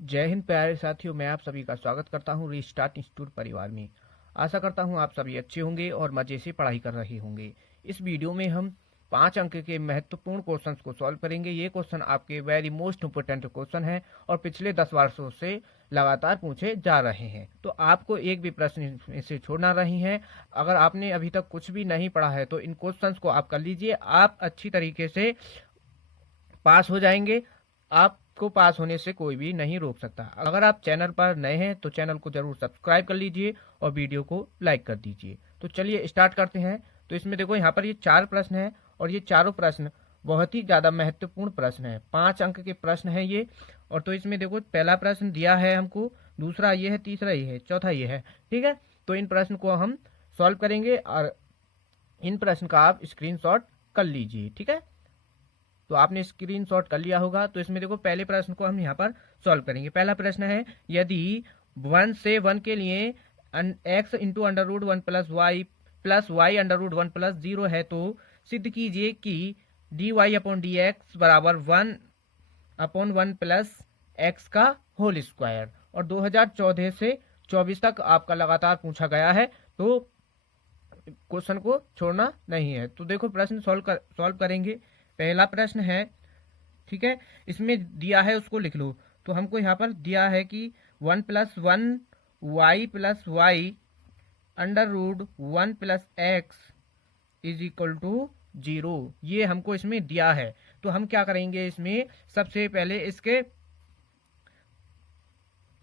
जय हिंद प्यारे साथियों, मैं आप सभी का स्वागत करता हूं रीस्टार्ट इंस्टीट्यूट परिवार में। आशा करता हूं आप सभी अच्छे होंगे और मजे से पढ़ाई कर रहे होंगे। इस वीडियो में हम 5 अंक के महत्वपूर्ण क्वेश्चंस को सॉल्व करेंगे। ये क्वेश्चन आपके वेरी मोस्ट इंपोर्टेंट क्वेश्चन है और पिछले 10 वर्षों से लगातार पूछे जा रहे हैं, तो आपको एक भी प्रश्न इसे छोड़ना नहीं है। अगर आपने अभी तक कुछ भी नहीं पढ़ा है तो इन क्वेश्चंस को आप कर लीजिए, आप अच्छी तरीके से पास हो जाएंगे। आपको पास होने से कोई भी नहीं रोक सकता। अगर आप चैनल पर नए हैं तो चैनल को जरूर सब्सक्राइब कर लीजिए और वीडियो को लाइक कर दीजिए। तो चलिए स्टार्ट करते हैं। तो इसमें देखो, यहाँ पर ये 4 प्रश्न हैं और ये चारों प्रश्न बहुत ही ज़्यादा महत्वपूर्ण प्रश्न है। 5 अंक के प्रश्न हैं ये। और तो इसमें देखो, पहला प्रश्न दिया है हमको, दूसरा ये है, तीसरा ये है, चौथा ये है। ठीक है, तो इन प्रश्न को हम सॉल्व करेंगे और इन प्रश्न का आप स्क्रीनशॉट कर लीजिए। ठीक है, तो आपने स्क्रीनशॉट कर लिया होगा। तो इसमें देखो, पहले प्रश्न को हम यहाँ पर सॉल्व करेंगे। पहला प्रश्न है, यदि 1 से 1 के लिए x into under root 1 plus Y under root 1 plus 0 है तो सिद्ध कीजिए कि dy अपॉन डी एक्स बराबर 1 अपॉन 1 प्लस एक्स का होल स्क्वायर। और 2014 से 24 तक आपका लगातार पूछा गया है, तो क्वेश्चन को छोड़ना नहीं है। तो देखो, प्रश्न सॉल्व करेंगे। पहला प्रश्न है, ठीक है, इसमें दिया है उसको लिख लो। तो हमको यहाँ पर दिया है कि 1 plus 1 Y plus Y under root 1 plus X is equal to 0, ये हमको इसमें दिया है। तो हम क्या करेंगे, इसमें सबसे पहले इसके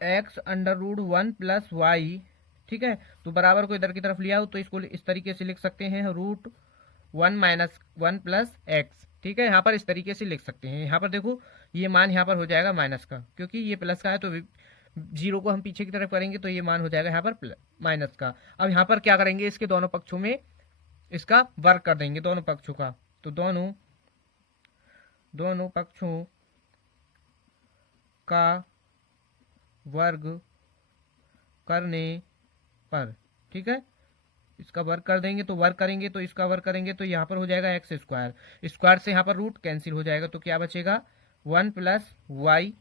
X under root 1 plus Y, ठीक है, तो बराबर को इधर की तरफ लिया हो तो इसको इस तरीके से लिख सकते हैं, रूट 1 माइनस 1 प्लस एक्स। ठीक है, यहाँ पर इस तरीके से लिख सकते हैं। यहाँ पर देखो, ये मान यहाँ पर हो जाएगा माइनस का, क्योंकि ये प्लस का है तो 0 को हम पीछे की तरफ करेंगे तो ये मान हो जाएगा यहाँ पर माइनस का। अब यहाँ पर क्या करेंगे, इसके दोनों पक्षों में इसका वर्ग कर देंगे, दोनों पक्षों का। तो दोनों पक्षों का वर्ग करने पर, ठीक है, इसका वर्ग कर देंगे तो वर्ग करेंगे तो इसका वर्ग करेंगे तो यहाँ पर हो जाएगा एक्स स्क्वायर। स्क्वायर से यहाँ पर रूट कैंसिल हो जाएगा तो क्या बचेगा, 1 प्लस वाई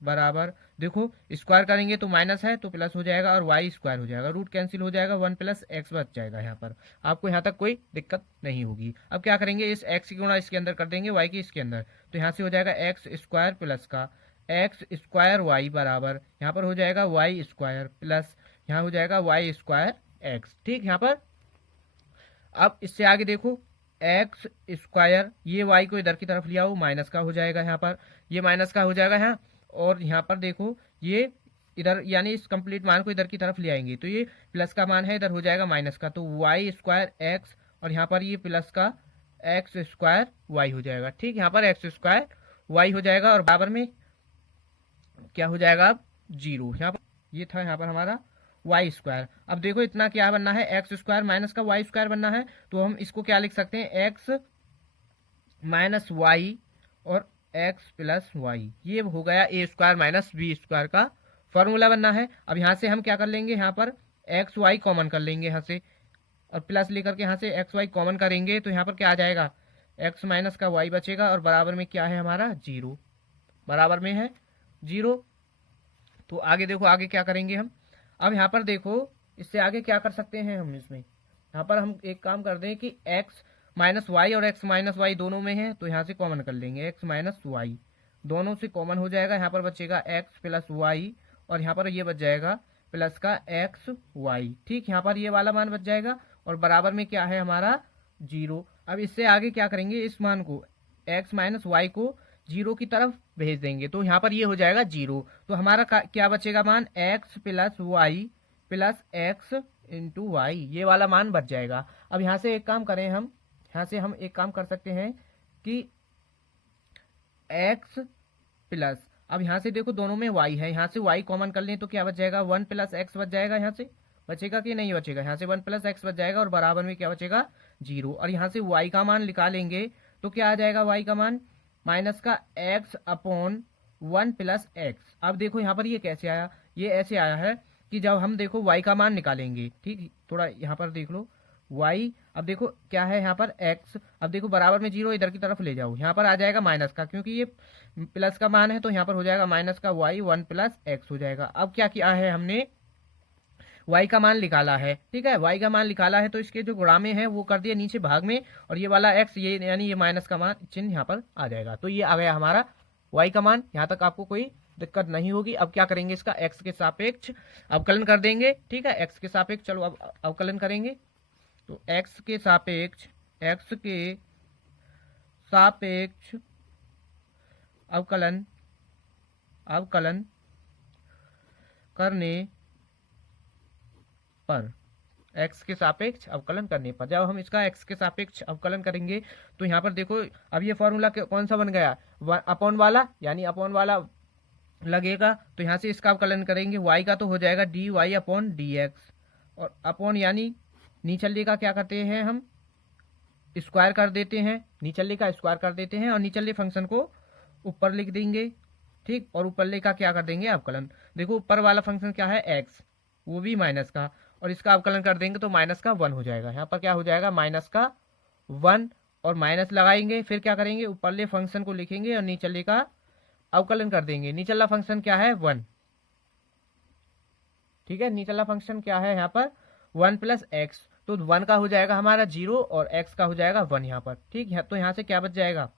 बराबर, देखो स्क्वायर करेंगे तो माइनस है तो प्लस हो जाएगा और वाई स्क्वायर हो जाएगा, रूट कैंसिल हो जाएगा, 1 प्लस एक्स बच जाएगा। यहाँ पर आपको यहाँ तक कोई दिक्कत नहीं होगी। अब क्या करेंगे, इस एक्स की गुणा इसके अंदर कर देंगे, वाई की इसके अंदर, तो यहाँ से हो जाएगा एक्स स्क्वायर प्लस का एक्स स्क्वायर वाई बराबर, यहाँ पर हो जाएगा वाई स्क्वायर प्लस यहाँ हो जाएगा वाई स्क्वायर एक्स। ठीक, यहाँ पर अब इससे आगे देखो, एक्स स्क्वायर, ये वाई को इधर की तरफ लिया हो, माइनस का हो जाएगा, यहाँ पर ये माइनस का हो जाएगा यहाँ। और यहाँ पर देखो, ये इधर यानी इस कंप्लीट मान को इधर की तरफ ले आएंगे तो ये प्लस का मान है, इधर हो जाएगा माइनस का, तो वाई स्क्वायर एक्स और यहाँ पर ये प्लस का एक्स स्क्वायर वाई हो जाएगा। ठीक, यहाँ पर एक्स स्क्वायर वाई हो जाएगा और बराबर में क्या हो जाएगा, अब 0। यहाँ पर ये था यहाँ पर हमारा वाई स्क्वायर। अब देखो, इतना क्या बनना है, एक्स स्क्वायर माइनस का वाई स्क्वायर बनना है, तो हम इसको क्या लिख सकते हैं, एक्स माइनस वाई और एक्स प्लस वाई, ये हो गया ए स्क्वायर माइनस बी स्क्वायर का फॉर्मूला बनना है। अब यहाँ से हम क्या कर लेंगे, यहाँ पर एक्स वाई कॉमन कर लेंगे यहाँ से, और प्लस लेकर के यहाँ से एक्स वाई कॉमन करेंगे तो यहाँ पर क्या आ जाएगा, एक्स माइनस का वाई बचेगा और बराबर में क्या है हमारा, 0, बराबर में है 0। तो आगे देखो, आगे क्या करेंगे हम। अब यहाँ पर देखो, इससे आगे क्या कर सकते हैं हम, इसमें यहाँ पर हम एक काम कर दें कि x माइनस वाई और x माइनस वाई दोनों में है तो यहाँ से कॉमन कर लेंगे, x माइनस वाई दोनों से कॉमन हो जाएगा, यहाँ पर बचेगा x प्लस वाई और यहाँ पर ये बच जाएगा प्लस का एक्स वाई। ठीक, यहाँ पर ये वाला मान बच जाएगा और बराबर में क्या है हमारा, 0। अब इससे आगे क्या करेंगे, इस मान को x माइनस वाई को 0 की तरफ भेज देंगे तो यहाँ पर ये हो जाएगा 0। तो हमारा क्या बचेगा मान, x plus Y plus X into Y, ये वाला मान बच जाएगा। अब यहाँ से एक काम करें हम, यहाँ से हम एक काम कर सकते हैं कि x प्लस, अब यहाँ से देखो दोनों में y है, यहाँ से y कॉमन कर लें तो क्या बच जाएगा, 1 प्लस एक्स बच जाएगा। यहाँ से बचेगा कि नहीं बचेगा, यहाँ से 1 प्लस एक्स बच जाएगा और बराबर में क्या बचेगा, 0। और यहाँ से y का मान निकालेंगे तो क्या आ जाएगा, y का मान माइनस का x अपॉन 1 प्लस एक्स। अब देखो यहाँ पर ये कैसे आया, ये ऐसे आया है कि जब हम देखो y का मान निकालेंगे, ठीक, थोड़ा यहाँ पर देख लो, y, अब देखो क्या है यहाँ पर x, अब देखो बराबर में 0 इधर की तरफ ले जाओ, यहाँ पर आ जाएगा माइनस का, क्योंकि ये प्लस का मान है तो यहाँ पर हो जाएगा माइनस का y 1 प्लस x हो जाएगा। अब क्या किया है हमने, y का मान निकाला है, ठीक है, y का मान निकाला है तो इसके जो गुणा में है वो कर दिया नीचे भाग में, और ये वाला x, ये यानी ये माइनस का मान चिन्ह यहाँ पर आ जाएगा। तो ये आ गया हमारा y का मान, यहाँ तक आपको कोई दिक्कत नहीं होगी। अब क्या करेंगे, इसका x के सापेक्ष अवकलन कर देंगे, ठीक है, x के सापेक्ष, चलो अब अवकलन करेंगे। तो x के सापेक्ष अवकलन करने पर, x के सापेक्ष अवकलन करने पर, जब हम इसका x के सापेक्ष अवकलन करेंगे तो यहाँ पर देखो अब ये फॉर्मूला कौन सा बन गया, अपॉन वाला, यानी अपॉन वाला लगेगा, तो यहाँ से इसका अवकलन करेंगे, y का तो हो जाएगा dy अपॉन dx, और अपॉन यानी नीचले का क्या करते हैं हम, स्क्वायर कर देते हैं, नीचले का स्क्वायर कर देते हैं और नीचले फंक्शन को ऊपर लिख देंगे, ठीक, और ऊपरले का क्या कर देंगे, अवकलन। देखो ऊपर वाला फंक्शन क्या है x, वो भी माइनस का, और इसका अवकलन कर देंगे तो माइनस का 1 हो जाएगा, यहाँ पर क्या हो जाएगा माइनस का 1, और माइनस लगाएंगे, फिर क्या करेंगे, ऊपरले फंक्शन को लिखेंगे और नीचले का अवकलन कर देंगे। नीचला फंक्शन क्या है 1, ठीक है, नीचला फंक्शन क्या है यहाँ पर 1 प्लस एक्स, तो 1 का हो जाएगा हमारा 0 और x का हो जाएगा 1 यहाँ पर, ठीक है। तो यहाँ से क्या बच जाएगा,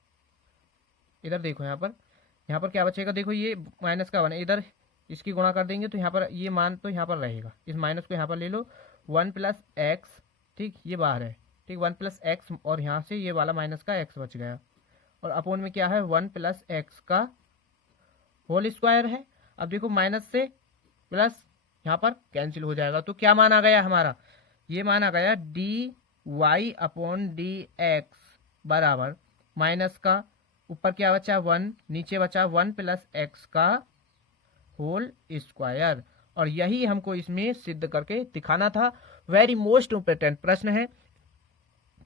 इधर देखो यहाँ पर क्या बचेगा, देखो ये माइनस का 1 है, इधर इसकी गुणा कर देंगे तो यहाँ पर ये मान तो यहाँ पर रहेगा, इस माइनस को यहाँ पर ले लो, 1 प्लस एक्स, ठीक, ये बाहर है, ठीक, 1 प्लस एक्स, और यहाँ से ये वाला माइनस का x बच गया, और अपोन में क्या है 1 प्लस एक्स का होल स्क्वायर है। अब देखो माइनस से प्लस यहाँ पर कैंसिल हो जाएगा, तो क्या मान आ गया हमारा, ये मान आ गया D Y upon D x बराबर माइनस का, ऊपर क्या बचा 1, नीचे बचा 1 प्लस एक्स का होल स्क्वायर, और यही हमको इसमें सिद्ध करके दिखाना था। वेरी मोस्ट इम्पोर्टेंट प्रश्न है,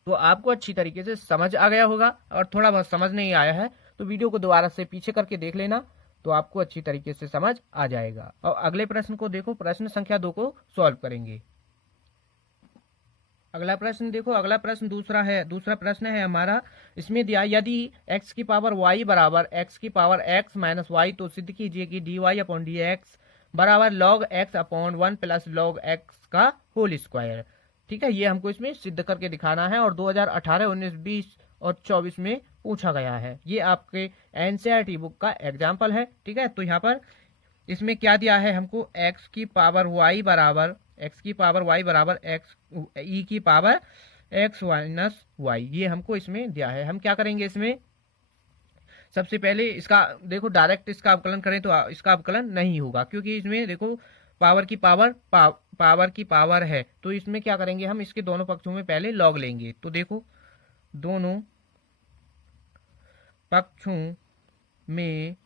तो आपको अच्छी तरीके से समझ आ गया होगा, और थोड़ा बहुत समझ नहीं आया है तो वीडियो को दोबारा से पीछे करके देख लेना, तो आपको अच्छी तरीके से समझ आ जाएगा। और अगले प्रश्न को देखो, प्रश्न संख्या 2 को सॉल्व करेंगे। अगला प्रश्न देखो, अगला प्रश्न दूसरा प्रश्न है हमारा, इसमें दिया यदि x की पावर y बराबर x की पावर x माइनस वाई, तो सिद्ध कीजिए कि dy अपॉन डी एक्स बराबर log x upon 1 plus log x का होल स्क्वायर, ठीक है, ये हमको इसमें सिद्ध करके दिखाना है, और 2018, 19, 20 और 24 में पूछा गया है। ये आपके एनसीईआरटी बुक का एग्जाम्पल है, ठीक है। तो यहाँ पर इसमें क्या दिया है हमको, x की पावर y बराबर x ई की पावर x माइनस वाई, ये हमको इसमें दिया है। हम क्या करेंगे, इसमें सबसे पहले इसका देखो डायरेक्ट इसका अवकलन करें तो इसका अवकलन नहीं होगा, क्योंकि इसमें देखो पावर की पावर है, तो इसमें क्या करेंगे हम, इसके दोनों पक्षों में पहले लॉग लेंगे। तो देखो दोनों पक्षों में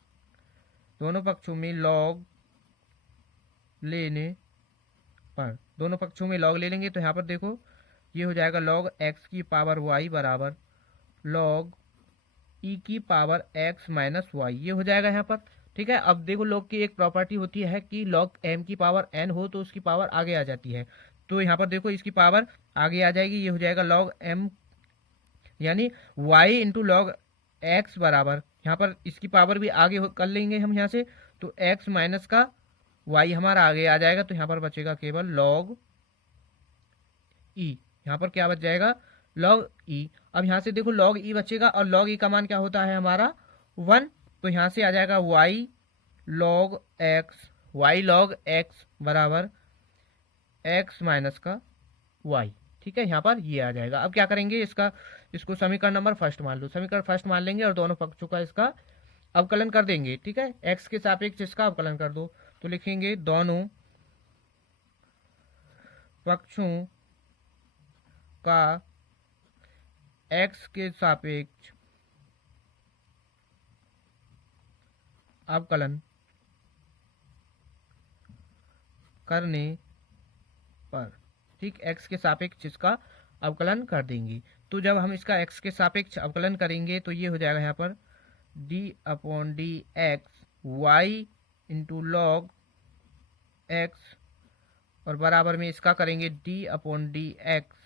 लॉग लेने पर, दोनों पक्षों में लॉग ले लेंगे, तो यहाँ पर देखो ये हो जाएगा log x की पावर y बराबर log e की पावर x माइनस वाई, ये हो जाएगा यहाँ पर, ठीक है। अब देखो log की एक प्रॉपर्टी होती है कि log m की पावर n हो तो उसकी पावर आगे आ जाती है, तो यहाँ पर देखो इसकी पावर आगे आ जाएगी, ये हो जाएगा log m यानी y इंटू लॉग एक्स बराबर, यहाँ पर इसकी पावर भी आगे कर लेंगे हम यहाँ से, तो x माइनस का y हमारा आगे आ जाएगा, तो यहाँ पर बचेगा केवल log e, यहाँ पर क्या बच जाएगा log e। अब यहाँ से देखो log e बचेगा, और log e का मान क्या होता है हमारा 1, तो यहाँ से आ जाएगा y log x बराबर x माइनस का y, ठीक है, यहाँ पर ये आ जाएगा। अब क्या करेंगे, इसको समीकरण नंबर फर्स्ट मान लो, समीकरण फर्स्ट मान लेंगे और दोनों पक्षों का इसका अवकलन कर देंगे, ठीक है, x के सापेक्ष इसका अवकलन कर दो, तो लिखेंगे दोनों पक्षों का x के सापेक्ष अवकलन करने पर, ठीक, x के सापेक्ष इसका अवकलन कर देंगे। तो जब हम इसका x के सापेक्ष अवकलन करेंगे तो ये हो जाएगा यहाँ पर d upon D X Y into log x, और बराबर में इसका करेंगे d upon D X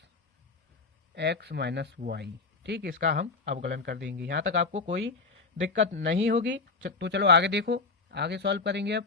X minus Y. ठीक, इसका हम अवकलन कर देंगे। यहाँ तक आपको कोई दिक्कत नहीं होगी। तो चलो आगे देखो, आगे सॉल्व करेंगे। अब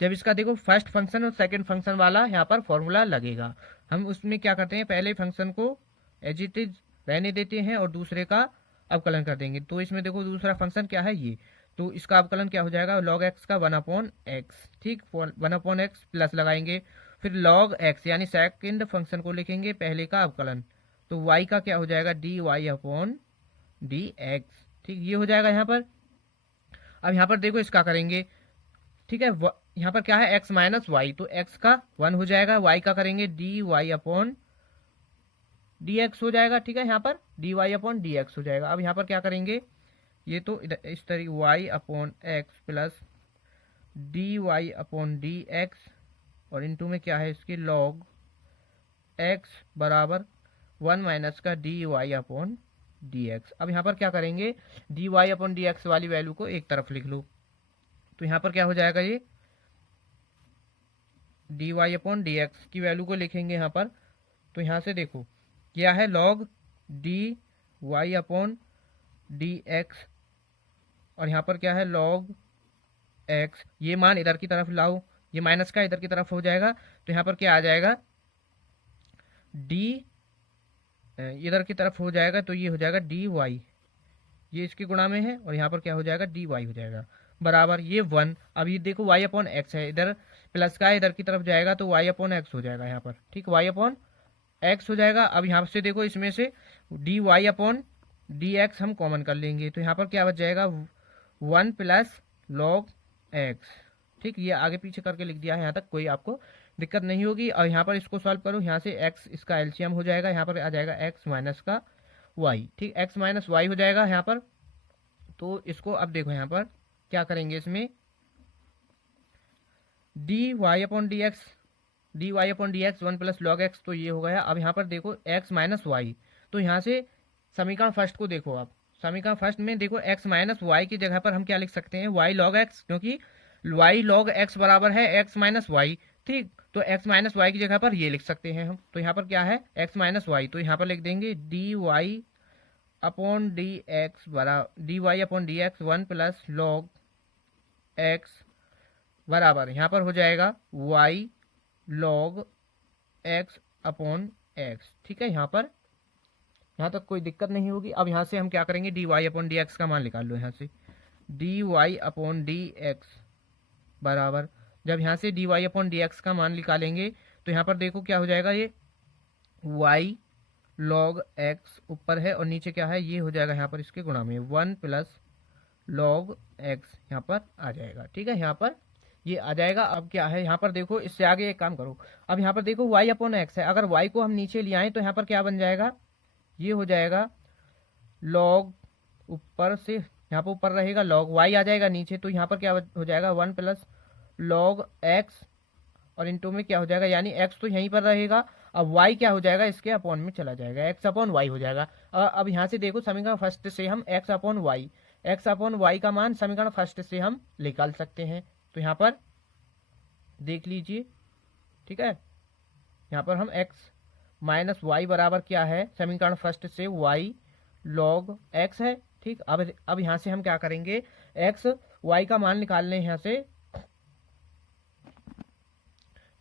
जब इसका देखो फर्स्ट फंक्शन और सेकंड फंक्शन वाला यहाँ पर फॉर्मूला लगेगा, हम उसमें क्या करते हैं, पहले फंक्शन को एज इट इज रहने देते हैं और दूसरे का अवकलन कर देंगे। तो इसमें देखो दूसरा फंक्शन क्या है ये, तो इसका अवकलन क्या हो जाएगा, लॉग एक्स का 1/x। ठीक, 1/x प्लस लगाएंगे, फिर लॉग एक्स यानी सेकंड फंक्शन को लिखेंगे पहले का अवकलन, तो y का क्या हो जाएगा, dy/dx। ठीक, ये हो जाएगा यहाँ पर। अब यहाँ पर देखो इसका करेंगे। ठीक है, यहाँ पर क्या है, x माइनस वाई, तो x का 1 हो जाएगा, y का करेंगे dy/dx हो जाएगा। ठीक है, यहाँ पर dy/dx हो जाएगा। अब यहाँ पर क्या करेंगे, ये तो इस तरह y/x प्लस dy/dx और इनटू में क्या है इसके लॉग x बराबर 1 माइनस का dy/dx। अब यहाँ पर क्या करेंगे, dy/dx वाली वैल्यू को एक तरफ लिख लो, तो यहाँ पर क्या हो जाएगा, ये dy/dx की वैल्यू को लिखेंगे यहाँ पर। तो यहाँ से देखो क्या है, लॉग dy/dx और यहाँ पर क्या है लॉग x। ये मान इधर की तरफ लाओ, ये माइनस का इधर की तरफ हो जाएगा, तो यहाँ पर क्या आ जाएगा, d इधर की तरफ हो जाएगा, तो ये हो जाएगा dy, ये इसके गुणा में है, और यहाँ पर क्या हो जाएगा, dy हो जाएगा बराबर ये 1। अब ये देखो y/x है, इधर प्लस का इधर की तरफ जाएगा तो y/x हो जाएगा यहाँ पर। ठीक, y/x हो जाएगा। अब यहाँ से देखो इसमें से dy/dx हम कॉमन कर लेंगे, तो यहाँ पर क्या बच जाएगा, 1 प्लस लॉग x। ठीक, ये आगे पीछे करके लिख दिया है, यहाँ तक कोई आपको दिक्कत नहीं होगी। और यहाँ पर इसको सॉल्व करो, यहाँ से x इसका एलसीएम हो जाएगा, यहाँ पर आ जाएगा x माइनस का y। ठीक, x माइनस वाई हो जाएगा यहाँ पर। तो इसको अब देखो यहाँ पर क्या करेंगे, इसमें dy/dx 1 प्लस लॉग x, तो ये हो गया। अब यहाँ पर देखो x माइनस वाई, तो यहाँ से समीकरण फर्स्ट को देखो आप, समीकरण फर्स्ट में देखो x माइनस वाई की जगह पर हम क्या लिख सकते हैं, y लॉग x, क्योंकि y लॉग x बराबर है x माइनस वाई। ठीक, तो x माइनस वाई की जगह पर ये लिख सकते हैं हम, तो यहाँ पर क्या है x माइनस वाई, तो यहाँ पर लिख देंगे dy/dx 1 प्लस लॉग x बराबर यहाँ पर हो जाएगा y log x/x। ठीक है, यहाँ पर यहाँ तक कोई दिक्कत नहीं होगी। अब यहाँ से हम क्या करेंगे, dy/dx का मान निकाल लो, यहाँ से dy/dx बराबर, जब यहाँ से dy/dx का मान निकालेंगे तो यहाँ पर देखो क्या हो जाएगा, ये y log x ऊपर है और नीचे क्या है, ये हो जाएगा यहाँ पर इसके गुणा में 1 प्लस log x यहाँ पर आ जाएगा। ठीक है, यहाँ पर ये आ जाएगा। अब क्या है, यहाँ पर देखो इससे आगे एक काम करो, अब यहाँ पर देखो y/x है, अगर y को हम नीचे ले आए तो यहाँ पर क्या बन जाएगा, ये हो जाएगा log ऊपर से, यहाँ पर ऊपर रहेगा log y आ जाएगा नीचे, तो यहाँ पर क्या हो जाएगा 1 प्लस log x और इनटू में क्या हो जाएगा, यानी x तो यहीं पर रहेगा, अब y क्या हो जाएगा, इसके अपॉन में चला जाएगा, x/y हो जाएगा। अब यहाँ से देखो समीकरण फर्स्ट से हम x/y का मान समीकरण फर्स्ट से हम निकाल सकते हैं, तो यहाँ पर देख लीजिए। ठीक है, यहाँ पर हम x माइनस वाई बराबर क्या है, समीकरण फर्स्ट से y log x है। ठीक, अब यहाँ से हम क्या करेंगे, x y का मान निकालने यहाँ से।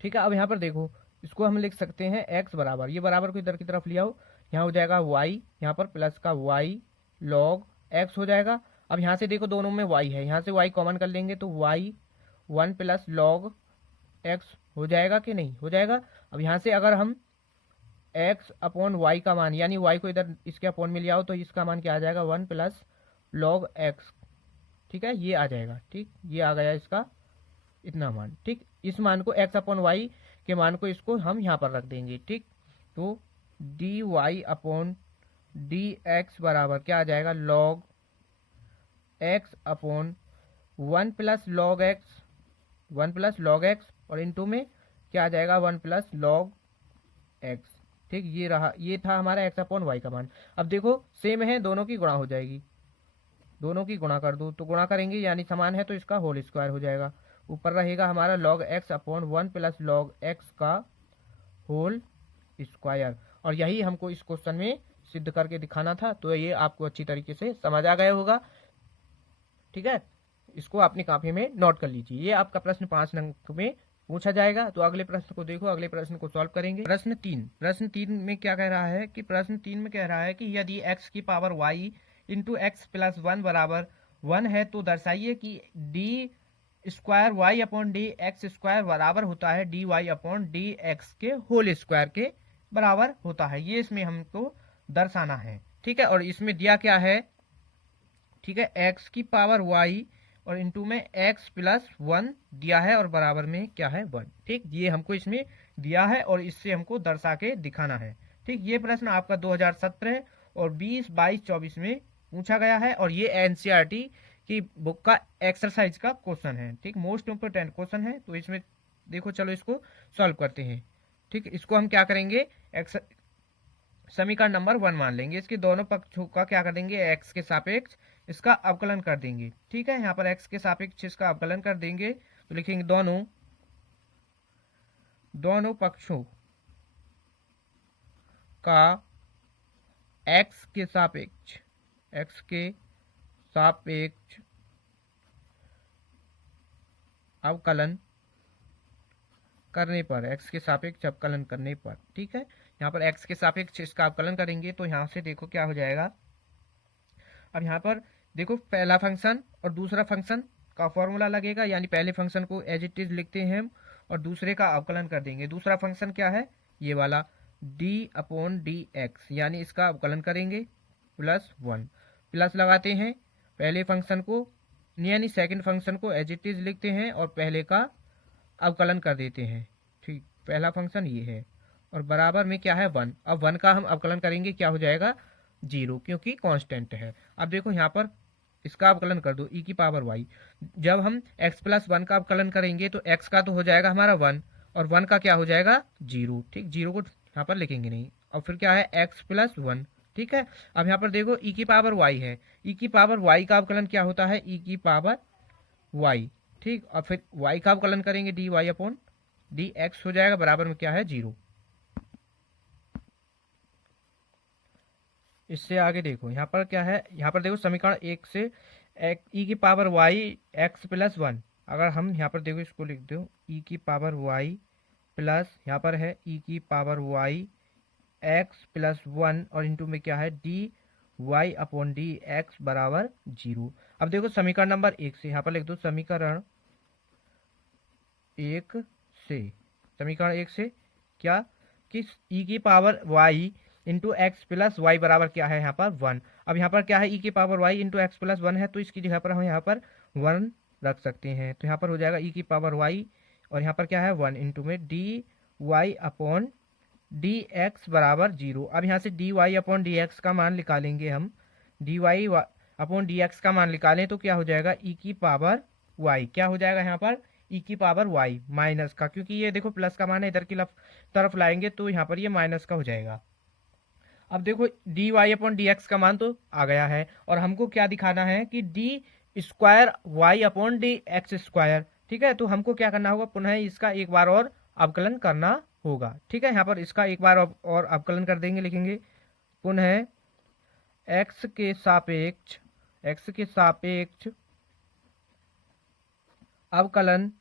ठीक है, अब यहाँ पर देखो इसको हम लिख सकते हैं x बराबर, ये बराबर को इधर की तरफ ले आओ, यहाँ हो जाएगा y, यहाँ पर प्लस का y log x हो जाएगा। अब यहाँ से देखो दोनों में y है, यहाँ से y कॉमन कर लेंगे तो y 1 प्लस log x हो जाएगा कि नहीं हो जाएगा। अब यहाँ से अगर हम x/y का मान, यानी y को इधर इसके अपॉन में ले आओ, तो इसका मान क्या आ जाएगा, 1 प्लस log x। ठीक है, ये आ जाएगा। ठीक, ये आ गया इसका इतना मान। ठीक, इस मान को x/y के मान को इसको हम यहाँ पर रख देंगे। ठीक, तो dy/dx बराबर क्या आ जाएगा, log x/1 plus log x और इनटू में क्या आ जाएगा 1 प्लस log x। ठीक, ये रहा, ये था हमारा x/y का मान। अब देखो सेम है, दोनों की गुणा हो जाएगी, दोनों की गुणा कर दो, तो गुणा करेंगे यानी समान है तो इसका होल स्क्वायर हो जाएगा, ऊपर रहेगा हमारा log x/1 plus log x का होल स्क्वायर। और यही हमको इस क्वेश्चन में सिद्ध करके दिखाना था। तो ये आपको अच्छी तरीके से समझ आ गया होगा, ठीक है। इसको अपनी कॉपी में नोट कर लीजिए। ये आपका प्रश्न 5 अंक में पूछा जाएगा। तो अगले प्रश्न को देखो, अगले प्रश्न को सॉल्व करेंगे। प्रश्न 3 में क्या कह रहा है कि प्रश्न 3 में कह रहा है कि यदि x की power y into X plus 1 बराबर 1 है तो दर्शाइए कि D square Y upon D X square बराबर होता है D Y upon D X के होल स्क्वायर के बराबर होता है। ये इसमें हमको दर्शाना है, ठीक है। और इसमें दिया क्या है, ठीक है, x की पावर y और इंटू में x प्लस 1 दिया है और बराबर में क्या है 1, ठीक। ये हमको इसमें दिया है और इससे हमको दर्शा के दिखाना है, ठीक। ये प्रश्न आपका 2017 और 20, 22, 24 में पूछा गया है और ये एनसीईआरटी की बुक का एक्सरसाइज का क्वेश्चन है, ठीक। मोस्ट इंपोर्टेंट क्वेश्चन है। तो इसमें देखो, चलो इसको सॉल्व करते हैं, ठीक। इसको हम क्या करेंगे, समीकरण नंबर 1 मान लेंगे। इसके दोनों पक्षों का क्या कर देंगे, x के सापेक्ष इसका अवकलन कर देंगे, ठीक है। यहाँ पर x के सापेक्ष इसका अवकलन कर देंगे तो लिखेंगे दोनों पक्षों का x के सापेक्ष अवकलन करने पर, x के सापेक्ष अवकलन करने पर, ठीक है। यहाँ पर x के सापेक्ष इसका अवकलन करेंगे तो यहाँ से देखो क्या हो जाएगा। अब यहाँ पर देखो, पहला फंक्शन और दूसरा फंक्शन का फॉर्मूला लगेगा, यानी पहले फंक्शन को एज इट इज लिखते हैं हम और दूसरे का अवकलन कर देंगे। दूसरा फंक्शन क्या है, ये वाला d अपॉन डी एक्स, यानी इसका अवकलन करेंगे प्लस 1, प्लस लगाते हैं पहले फंक्शन को, यानी सेकंड फंक्शन को एज इट इज लिखते हैं और पहले का अवकलन कर देते हैं, ठीक। पहला फंक्शन ये है और बराबर में क्या है 1। अब 1 का हम अवकलन करेंगे, क्या हो जाएगा 0, क्योंकि कांस्टेंट है। अब देखो यहाँ पर इसका अवकलन कर दो, e की पावर y। जब हम x प्लस 1 का अवकलन करेंगे तो x का तो हो जाएगा हमारा 1 और 1 का क्या हो जाएगा 0, ठीक। 0 को यहाँ पर लिखेंगे नहीं और फिर क्या है x प्लस 1, ठीक है। अब यहाँ पर देखो e की पावर y है, e की पावर y का अवकलन क्या होता है, e की पावर y, ठीक। और फिर y का अवकलन करेंगे D Y upon D X हो जाएगा, बराबर में क्या है 0। इससे आगे देखो यहाँ पर क्या है, यहाँ पर देखो समीकरण 1 से e की पावर y x प्लस 1, अगर हम यहाँ पर देखो इसको लिख दो e की पावर y प्लस, यहाँ पर है e की पावर y x प्लस 1 और इंटू में क्या है D Y upon D x बराबर 0। अब देखो समीकरण नंबर 1 से, यहाँ पर लिख दो समीकरण 1 से क्या कि e की power y into X plus Y बराबर क्या है यहाँ पर 1। अब यहाँ पर क्या है, e की power y into X plus 1 है तो इसकी जगह पर हम यहाँ पर 1 रख सकते हैं। तो यहाँ पर हो जाएगा e की पावर y और यहाँ पर क्या है 1 इंटू में D Y upon D x बराबर 0। अब यहाँ से D Y upon D x का मान निकालेंगे हम, D Y upon D x का मान निकालें तो क्या हो जाएगा e की पावर y, क्या हो जाएगा यहाँ पर e की पावर y माइनस का, क्योंकि ये देखो प्लस का मान है, इधर की तरफ लाएंगे तो यहाँ पर ये माइनस का हो जाएगा। अब देखो D Y upon D x का मान तो आ गया है और हमको क्या दिखाना है कि D square Y upon D X square, ठीक है। तो हमको क्या करना होगा, पुनः इसका एक बार और अवकलन करना होगा, ठीक है। यहाँ पर इसका एक बार और अवकलन कर देंगे, लिखेंगे पुनः x के सापेक्ष अवकलन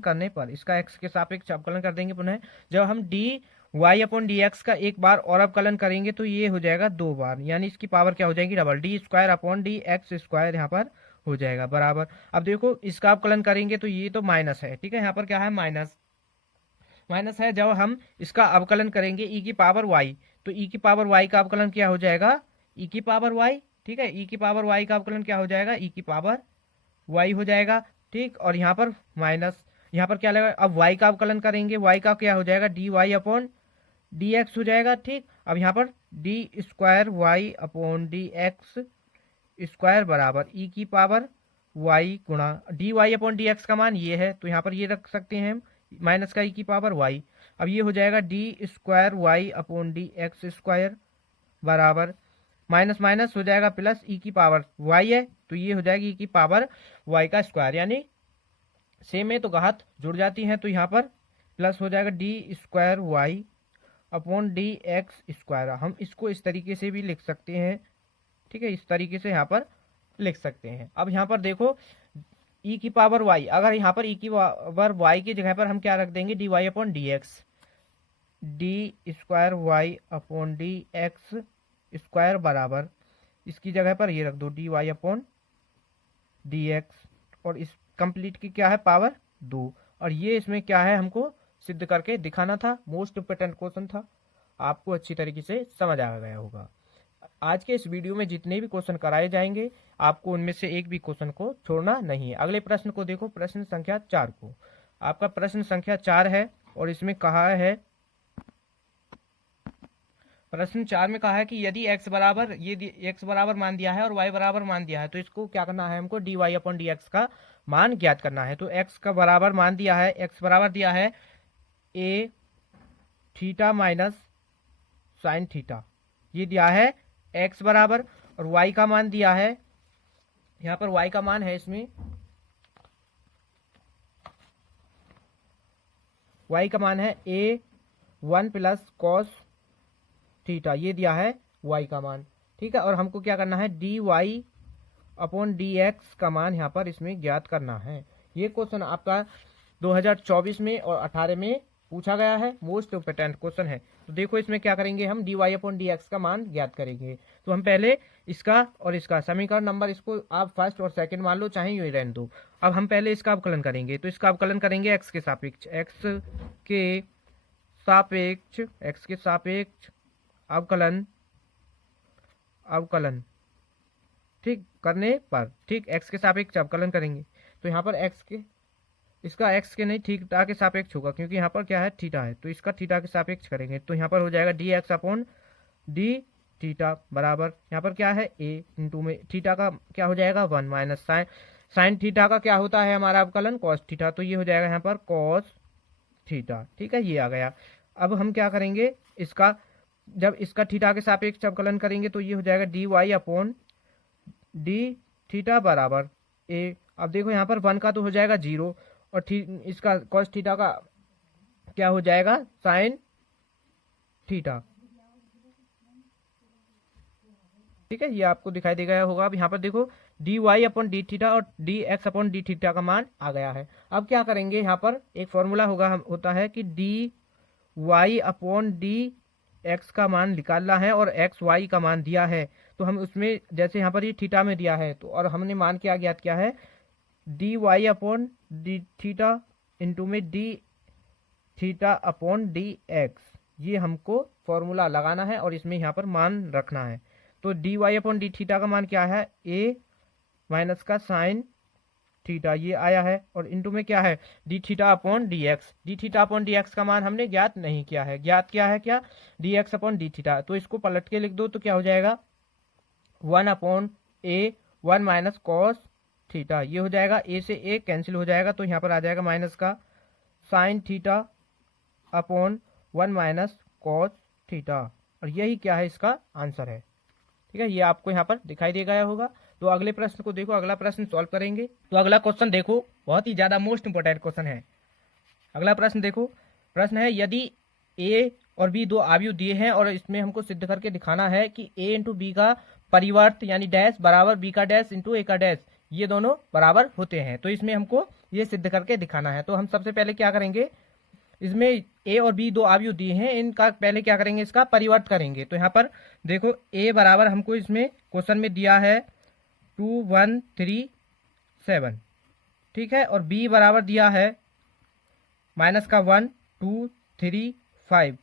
करने पर इसका x के सापेक्ष अवकलन कर देंगे पुनः। जब हम D Y upon D x का एक बार और अवकलन करेंगे तो ये हो जाएगा 2 बार, यानी इसकी पावर क्या हो जाएगी double, D square upon D X square यहाँ पर हो जाएगा बराबर। अब देखो इसका अवकलन करेंगे तो ये तो माइनस है, ठीक है। यहाँ पर क्या है माइनस है। जब हम इसका अवकलन करेंगे e की पावर y, तो e की पावर y का अवकलन क्या हो जाएगा e की पावर y, ठीक है। e की पावर y का अवकलन क्या हो जाएगा e की पावर y हो जाएगा, ठीक। और यहाँ पर माइनस, यहाँ पर क्या लगेगा, अब y का अवकलन करेंगे, y का क्या हो जाएगा D Y upon D X हो जाएगा, ठीक। अब यहाँ पर D square Y upon D X square बराबर e की पावर y गुणा D Y upon D x का मान ये है तो यहाँ पर ये रख सकते हैं हम, माइनस का e की पावर y। अब ये हो जाएगा D square Y upon D X square बराबर माइनस माइनस हो जाएगा प्लस e की पावर y है तो ये हो जाएगी e की पावर y का स्क्वायर, यानी सेम है तो घात जुड़ जाती हैं, तो यहाँ पर प्लस हो जाएगा D square Y upon D X square. हम इसको इस तरीके से भी लिख सकते हैं, ठीक है, इस तरीके से यहाँ पर लिख सकते हैं। अब यहाँ पर देखो ई की पावर वाई, अगर यहाँ पर ई की पावर वाई की जगह पर हम क्या रख देंगे, D Y upon D x, D square Y upon D X square बराबर इसकी जगह पर ये रख दो D Y upon D X, और इस कंप्लीट की क्या है पावर 2। और ये इसमें क्या है हमको सिद्ध करके दिखाना था, मोस्ट इंपोर्टेंट क्वेश्चन था, आपको अच्छी तरीके से समझ आ गया होगा। आज के इस वीडियो में जितने भी क्वेश्चन कराए जाएंगे आपको उनमें से एक भी क्वेश्चन को छोड़ना नहीं है। अगले प्रश्न को देखो, प्रश्न संख्या 4 को। आपका प्रश्न संख्या 4 है और इसमें कहा है, प्रश्न 4 में कहा है कि यदि x बराबर, ये x बराबर मान दिया है और y बराबर मान दिया है, तो इसको क्या करना है, हमको D Y upon D x का मान ज्ञात करना है। तो x का बराबर मान दिया है, x बराबर दिया है a theta minus sign theta, ये दिया है x बराबर, और y का मान दिया है, यहाँ पर y का मान है, इसमें y का मान है a 1 प्लस कॉस थीटा, ये दिया है y का मान, ठीक है। और हमको क्या करना है, D Y upon D x का मान यहाँ पर इसमें ज्ञात करना है। ये क्वेश्चन आपका 2024 में और 18 में पूछा गया है, मोस्ट इंपोर्टेंट क्वेश्चन है। तो देखो इसमें क्या करेंगे, हम D Y upon D x का मान ज्ञात करेंगे। तो हम पहले इसका और इसका समीकरण नंबर, इसको आप फर्स्ट और सेकंड मान लो, चाहे यूँ ही रहने दो। अब हम पहले इसका अवकलन करेंगे, तो इसका अवकलन करेंगे एक्स के सापेक्ष, एक्स के सापेक्ष अवकलन, अवकलन, ठीक करने पर, ठीक, एक्स के सापेक्ष अवकलन करेंगे। तो यहाँ पर एक्स के, इसका एक्स के नहीं थीटा के सापेक्ष होगा, क्योंकि यहाँ पर क्या है थीटा है, तो इसका थीटा के सापेक्ष करेंगे। तो यहाँ पर हो जाएगा D x upon D theta बराबर, यहाँ पर क्या है ए इंटू में थीटा का क्या हो जाएगा 1 माइनस साइन थीटा का क्या होता है हमारा अवकलन कॉस थीटा, तो ये हो जाएगा यहाँ पर कॉस थीटा, ठीक है, ये आ गया। अब हम क्या करेंगे, इसका जब इसका थीटा के सापेक्ष अवकलन करेंगे तो ये हो जाएगा D Y upon D theta बराबर ए। अब देखो यहाँ पर 1 का तो हो जाएगा 0, और इसका कॉस थीटा का क्या हो जाएगा साइन थीटा, ठीक है, ये आपको दिखाई दे गया होगा। अब यहाँ पर देखो D Y upon D theta और D x upon D theta का मान आ गया है। अब क्या करेंगे, यहाँ पर एक फॉर्मूला होता है कि d Y upon D x का मान निकालना है और एक्स वाई का मान दिया है, तो हम उसमें जैसे यहाँ पर ये थीटा में दिया है, तो और हमने मान क्या ज्ञात किया है, D Y upon D theta into में D theta upon D X, ये हमको फॉर्मूला लगाना है और इसमें यहाँ पर मान रखना है। तो d Y upon D theta का मान क्या है, ए माइनस का साइन थीटा, ये आया है, और इंटू में क्या है d theta upon D x, d theta upon D x का मान हमने ज्ञात नहीं किया है, ज्ञात किया है क्या, D x upon D theta. तो इसको पलट के लिख दो तो क्या हो जाएगा 1 अपॉन ए 1 माइनस कॉस थीटा, ये हो जाएगा, ए से ए कैंसिल हो जाएगा, तो यहाँ पर आ जाएगा माइनस का sine theta upon 1 minus cos theta, और यही क्या है इसका आंसर है, ठीक है, ये आपको यहाँ पर दिखाई दे गया होगा। तो अगले प्रश्न को देखो, अगला प्रश्न सॉल्व करेंगे। तो अगला क्वेश्चन देखो, बहुत ही ज्यादा मोस्ट इंपोर्टेंट क्वेश्चन है। अगला प्रश्न देखो, प्रश्न है यदि ए और बी दो आव्यूह दिए हैं और इसमें हमको सिद्ध करके दिखाना है कि ए इंटू बी का परिवर्त यानी डैश बराबर बी का डैश इंटू ए का डैश, ये दोनों बराबर होते हैं। तो इसमें हमको ये सिद्ध करके दिखाना है। तो हम सबसे पहले क्या करेंगे, इसमें ए और बी दो आव्यूह दिए हैं, इनका पहले क्या करेंगे, इसका परिवर्त करेंगे। तो यहाँ पर देखो ए बराबर हमको इसमें क्वेश्चन में दिया है 2 1 3 7, ठीक है, और बी बराबर दिया है माइनस का 1 2 3 5,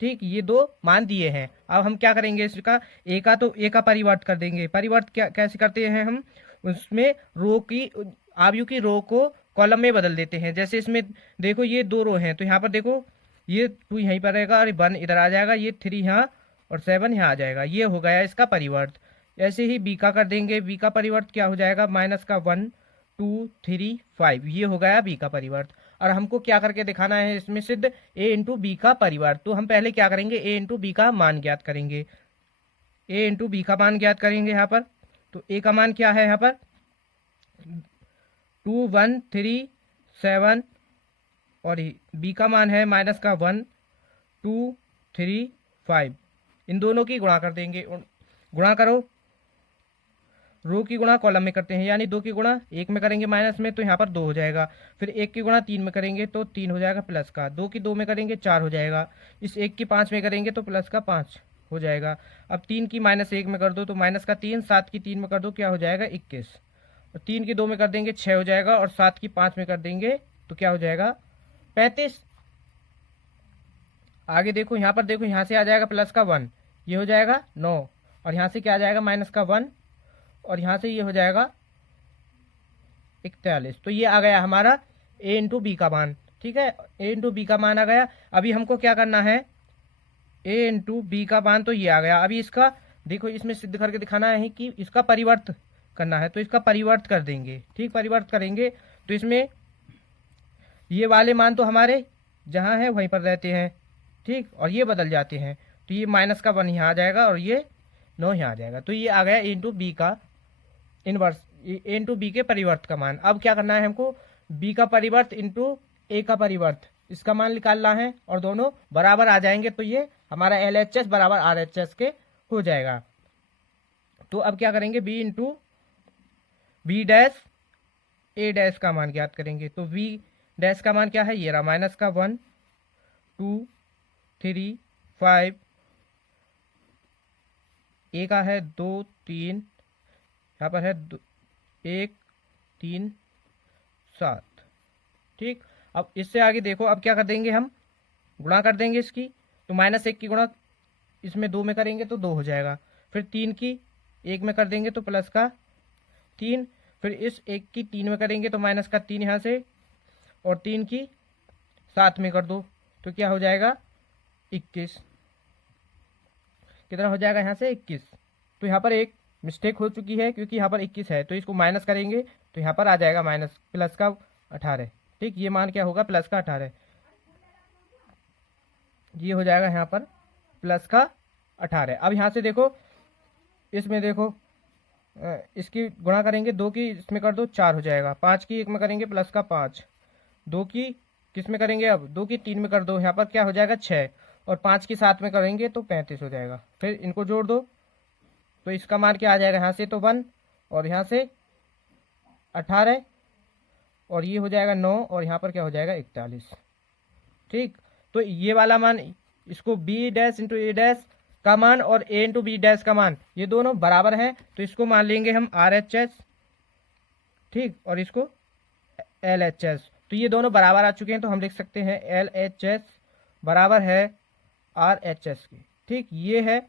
ठीक, ये दो मान दिए हैं। अब हम क्या करेंगे, इसका ए का तो ए का परिवर्त कर देंगे। परिवर्त क्या कैसे करते हैं हम, उसमें रो की आव्यूह की रो को कॉलम में बदल देते हैं। जैसे इसमें देखो ये 2 रो हैं, तो यहाँ पर देखो ये 2 यहीं पर रहेगा और 1 इधर आ जाएगा, ये 3 यहाँ और 7 यहाँ आ जाएगा, ये हो गया इसका परिवर्त। ऐसे ही बी का कर देंगे, बी का परिवर्त क्या हो जाएगा, माइनस का 1 2 3 5, ये हो गया बी का परिवर्त। और हमको क्या करके दिखाना है इसमें सिद्ध, ए इंटू बी का परिवर्त। तो हम पहले क्या करेंगे, ए इंटू बी का मान ज्ञात करेंगे, ए इंटू बी का मान ज्ञात करेंगे यहाँ पर। तो ए का मान क्या है यहाँ पर 2 1 3 7 और बी का मान है माइनस का 1 2 3 5। इन दोनों की गुणा कर देंगे, गुणा करो, रो की गुणा कॉलम में करते हैं, यानी 2 की गुणा 1 में करेंगे माइनस में तो यहाँ पर 2 हो जाएगा। फिर 1 की गुणा 3 में करेंगे तो 3 हो जाएगा प्लस का, 2 की 2 में करेंगे 4 हो जाएगा, इस 1 की 5 में करेंगे तो प्लस का 5 हो जाएगा। अब 3 की माइनस 1 में कर दो तो माइनस का 3, 7 की 3 में कर दो क्या हो जाएगा 21, और 3 की 2 में कर देंगे 6 हो जाएगा, और 7 की 5 में कर देंगे तो क्या हो जाएगा 35। आगे देखो, यहाँ पर देखो, यहाँ से आ जाएगा प्लस का 1, ये हो जाएगा 9, और यहाँ से क्या आ जाएगा माइनस का 1, और यहाँ से ये हो जाएगा 41। तो ये आ गया हमारा a इंटू बी का मान। ठीक है, a इंटू बी का मान आ गया। अभी हमको क्या करना है, a इंटू बी का मान तो ये आ गया। अभी इसका देखो, इसमें सिद्ध करके दिखाना है कि इसका परिवर्त करना है, तो इसका परिवर्त कर देंगे। ठीक, परिवर्त करेंगे तो इसमें ये वाले मान तो हमारे जहाँ है वहीं पर रहते हैं, ठीक, और ये बदल जाते हैं, तो ये माइनस का 1 यहाँ आ जाएगा और ये 9 यहाँ आ जाएगा। तो ये आ गया a इंटू बी का इनवर्स, ए इंटू बी के परिवर्त का मान। अब क्या करना है हमको, बी का परिवर्त इंटू ए का परिवर्त, इसका मान निकालना है, और दोनों बराबर आ जाएंगे तो ये हमारा LHS बराबर RHS के हो जाएगा। तो अब क्या करेंगे, बी इंटू बी डैश ए डैश का मान ज्ञात करेंगे। तो बी डैश का मान क्या है, ये रहा माइनस का 1 2 3 5, ए का है 2 3, यहाँ पर है 1 3 7। ठीक, अब इससे आगे देखो, अब क्या कर देंगे, हम गुणा कर देंगे इसकी, तो माइनस 1 की गुणा इसमें 2 में करेंगे तो 2 हो जाएगा, फिर 3 की 1 में कर देंगे तो प्लस का 3, फिर इस 1 की 3 में करेंगे तो माइनस का 3 यहाँ से, और 3 की 7 में कर दो तो क्या हो जाएगा 21। कितना हो जाएगा यहाँ से 21। तो यहाँ पर एक मिस्टेक हो चुकी है, क्योंकि यहाँ पर 21 है, तो इसको माइनस करेंगे तो यहाँ पर आ जाएगा माइनस प्लस का 18। ठीक, ये मान क्या होगा प्लस का 18, ये हो जाएगा यहाँ पर प्लस का 18। अब यहाँ से देखो, इसमें देखो, इसकी गुणा करेंगे, 2 की इसमें कर दो 4 हो जाएगा, 5 की 1 में करेंगे प्लस का 5, 2 की किस में करेंगे, अब 2 की 3 में कर दो, यहाँ पर क्या हो जाएगा 6, और 5 की 7 में करेंगे तो 35 हो जाएगा। फिर इनको जोड़ दो तो इसका मान क्या आ जाएगा, यहाँ से तो 1, और यहाँ से 18, और ये हो जाएगा 9, और यहाँ पर क्या हो जाएगा 41। ठीक, तो ये वाला मान, इसको बी डैश इंटू ए डैश का मान और ए इंटू बी डैश का मान ये दोनों बराबर हैं, तो इसको मान लेंगे हम RHS। ठीक, और इसको LHS, तो ये दोनों बराबर आ चुके हैं, तो हम लिख सकते हैं LHS बराबर है RHS के। ठीक, ये है